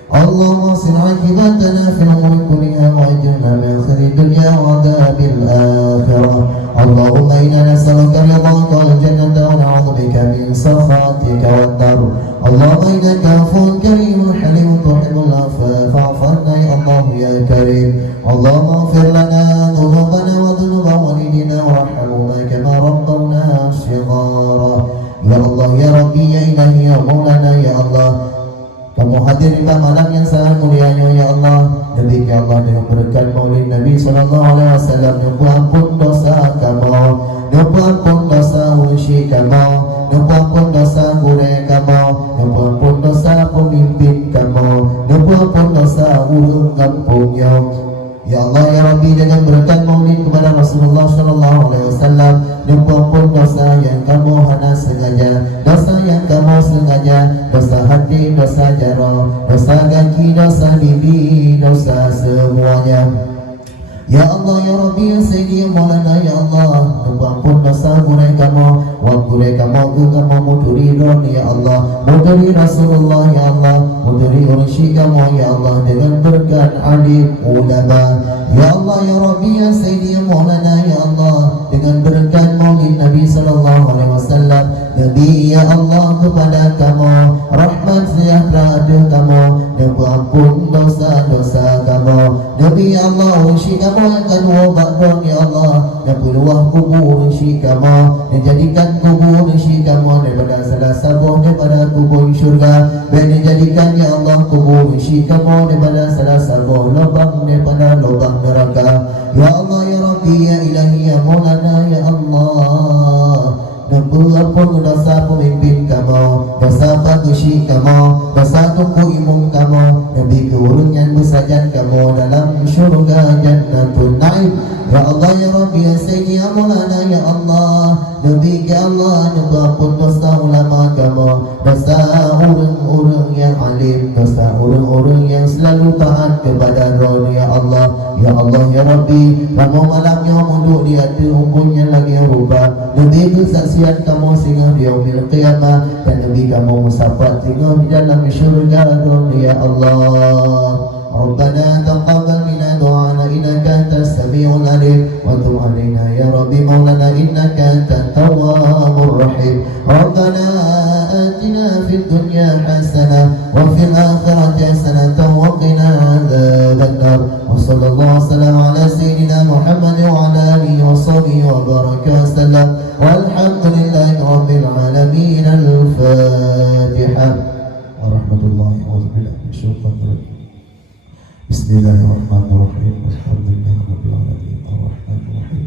Allahumma sin 'aqibatana fil umuri kulliha wa ajirna min khizyi dunya wa 'adzabil akhirah. Allahumma inna nas'aluka ridhaka wal jannata wa na'udzu bika min sakhatika wan nar. Allahumma innaka 'afuwwun karimun halimun tuhibbul 'afwa fa'fu 'anna ya Allah ya karim. Allahumma ighfir lana dhunubana wa dhunuba walidina warhamhuma kama rabbawna shighara. Ya Allah ya Rabbi ya Ilahi ya Maulana ya Allah, kamu hadir di malam yang sangat mulianya ya Allah. Nabi ya Allah dengan berkat maulid Nabi sallallahu alaihi wasallam, nyumpul ampun dosa kamu, nyumpul ampun dosa usi kamu, nyumpul ampun dosa gure kamu, nyumpul ampun dosa pemimpin kamu, nyumpul ampun dosa ulun kampungnya. Ya Allah ya Rabbi dengan berkat maulid kepada Rasulullah sallallahu alaihi wasallam, nyumpul ampun dosa yang kamu hana sengaja, dosa yang kamu sengaja, dosa hati, dosa jara, dosa kaki, dosa bibi, dosa semuanya. Ya Allah ya Rabbi ya Sayyidi ya Maulana ya Allah, nyumpul ampun dosa gurai kamu, wa gurai kamu ke kamu muduri roni ya Allah, muduri Rasulullah ya Allah, muduri ursi kamu ya Allah dengan berkat alim ulama. Ya Allah ya Rabbi ya Sayyidi ya Maulana ya Allah, dengan berkat maulid Nabi sallallahu alaihi wasallam, Nabi ya Allah kepada kamu rahmat sejahtera ada kamu, nyumpul ampun dosa-dosa kamu. Nabi ya Allah ursi kamu yang kedua bakdon ya Allah, yang peluah kubur ursi kamu, dan jadikan kubur ursi kamu daripada salah sabuh daripada kubur syurga, dan dijadikan ya Allah kubur ursi kamu daripada salah sabuh lubang daripada lubang neraka. Ya Allah ya Rabbi ya Ilahi ya Maulana ya Allah, nyumpul ampun dosa pemimpin kamu, dosa padusi kamu, dosa tuku imum kamu, Nabi keurungan besajan kamu dalam syurga Jannatul Naim. Ya Allah ya Rabbi ya Sayyidi ya Maulana ya Allah, Nabi ke Allah nyumpul ampun dosa ulama kamu, dosa orang-orang yang alim, dosa orang-orang yang selalu taat kepada roh ya Allah. Ya Allah ya Rabbi, kamu malamnya munduk di hati umpunya lagi rubah, Nabi kesaksian kamu sehingga di yaumil qiyamah, dan Nabi kamu musafat sehingga di dalam syurga ya Allah. Rabbana taqabbal minna du'ana innaka antas samiul alim wa tub 'alaina ya Rabbi maulana innaka antat tawwabur rahim. Rabbana atina fid dunya hasanah wa fil akhirati hasanah wa qina adzabannar. Wa sallallahu wasallam ala sayyidina Muhammad wa ala alihi wa sahbihi wa baraka wasallam. Walhamdulillahi rabbil alamin. Al-Fatihah. Warahmatullahi wabarakatuh. Bismillahirrahmanirrahim. Alhamdulillahi rabbil alamin. Arrahmanir rahim.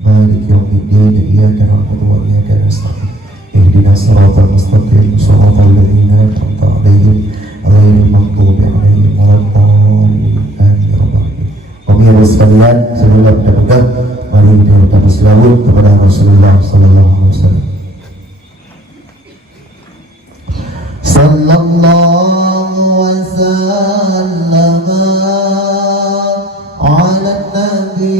Maliki yaumiddin. Iyyaka na'budu wa iyyaka nasta'in. Ihdinas siratal mustaqim. Shiratal ladzina an'amta 'alaihim ghairil maghdubi 'alaihim waladdallin. Amin ya rabbal alamin. Pemirsa sekalian, sebelum kita buka, mari kita ucapkan selawat kepada Rasulullah sallallahu alaihi wasallam. Sallallahu wasallam ala nabi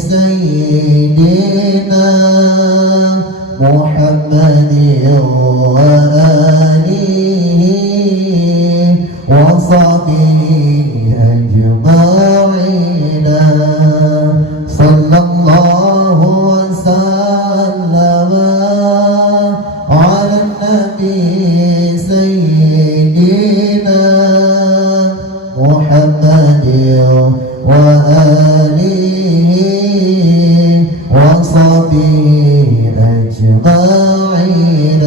sayyidina Muhammadin wa alihi أجمعين صلى الله وسلم على النبي سيدنا محمد وآله وصحبه أجمعين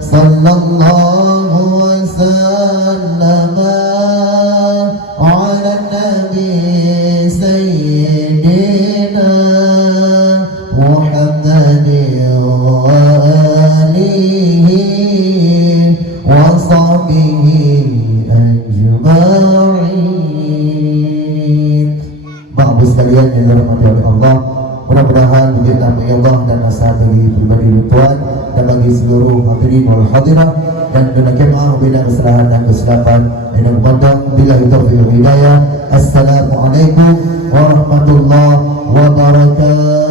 صلى الله وسلم على النبي سيدنا محمد وآله وصحبه أجمعين. Bapak sekalian yang dirahmati oleh Allah, mudah-mudahan menjadi nama Allah dan nasihat bagi pribadi Tuhan dan bagi seluruh hadirin wal hadirah dan dengan maaf bila kesalahan dan kesilapan yang memandang bila taufiq hidayah. Assalamualaikum warahmatullahi wabarakatuh.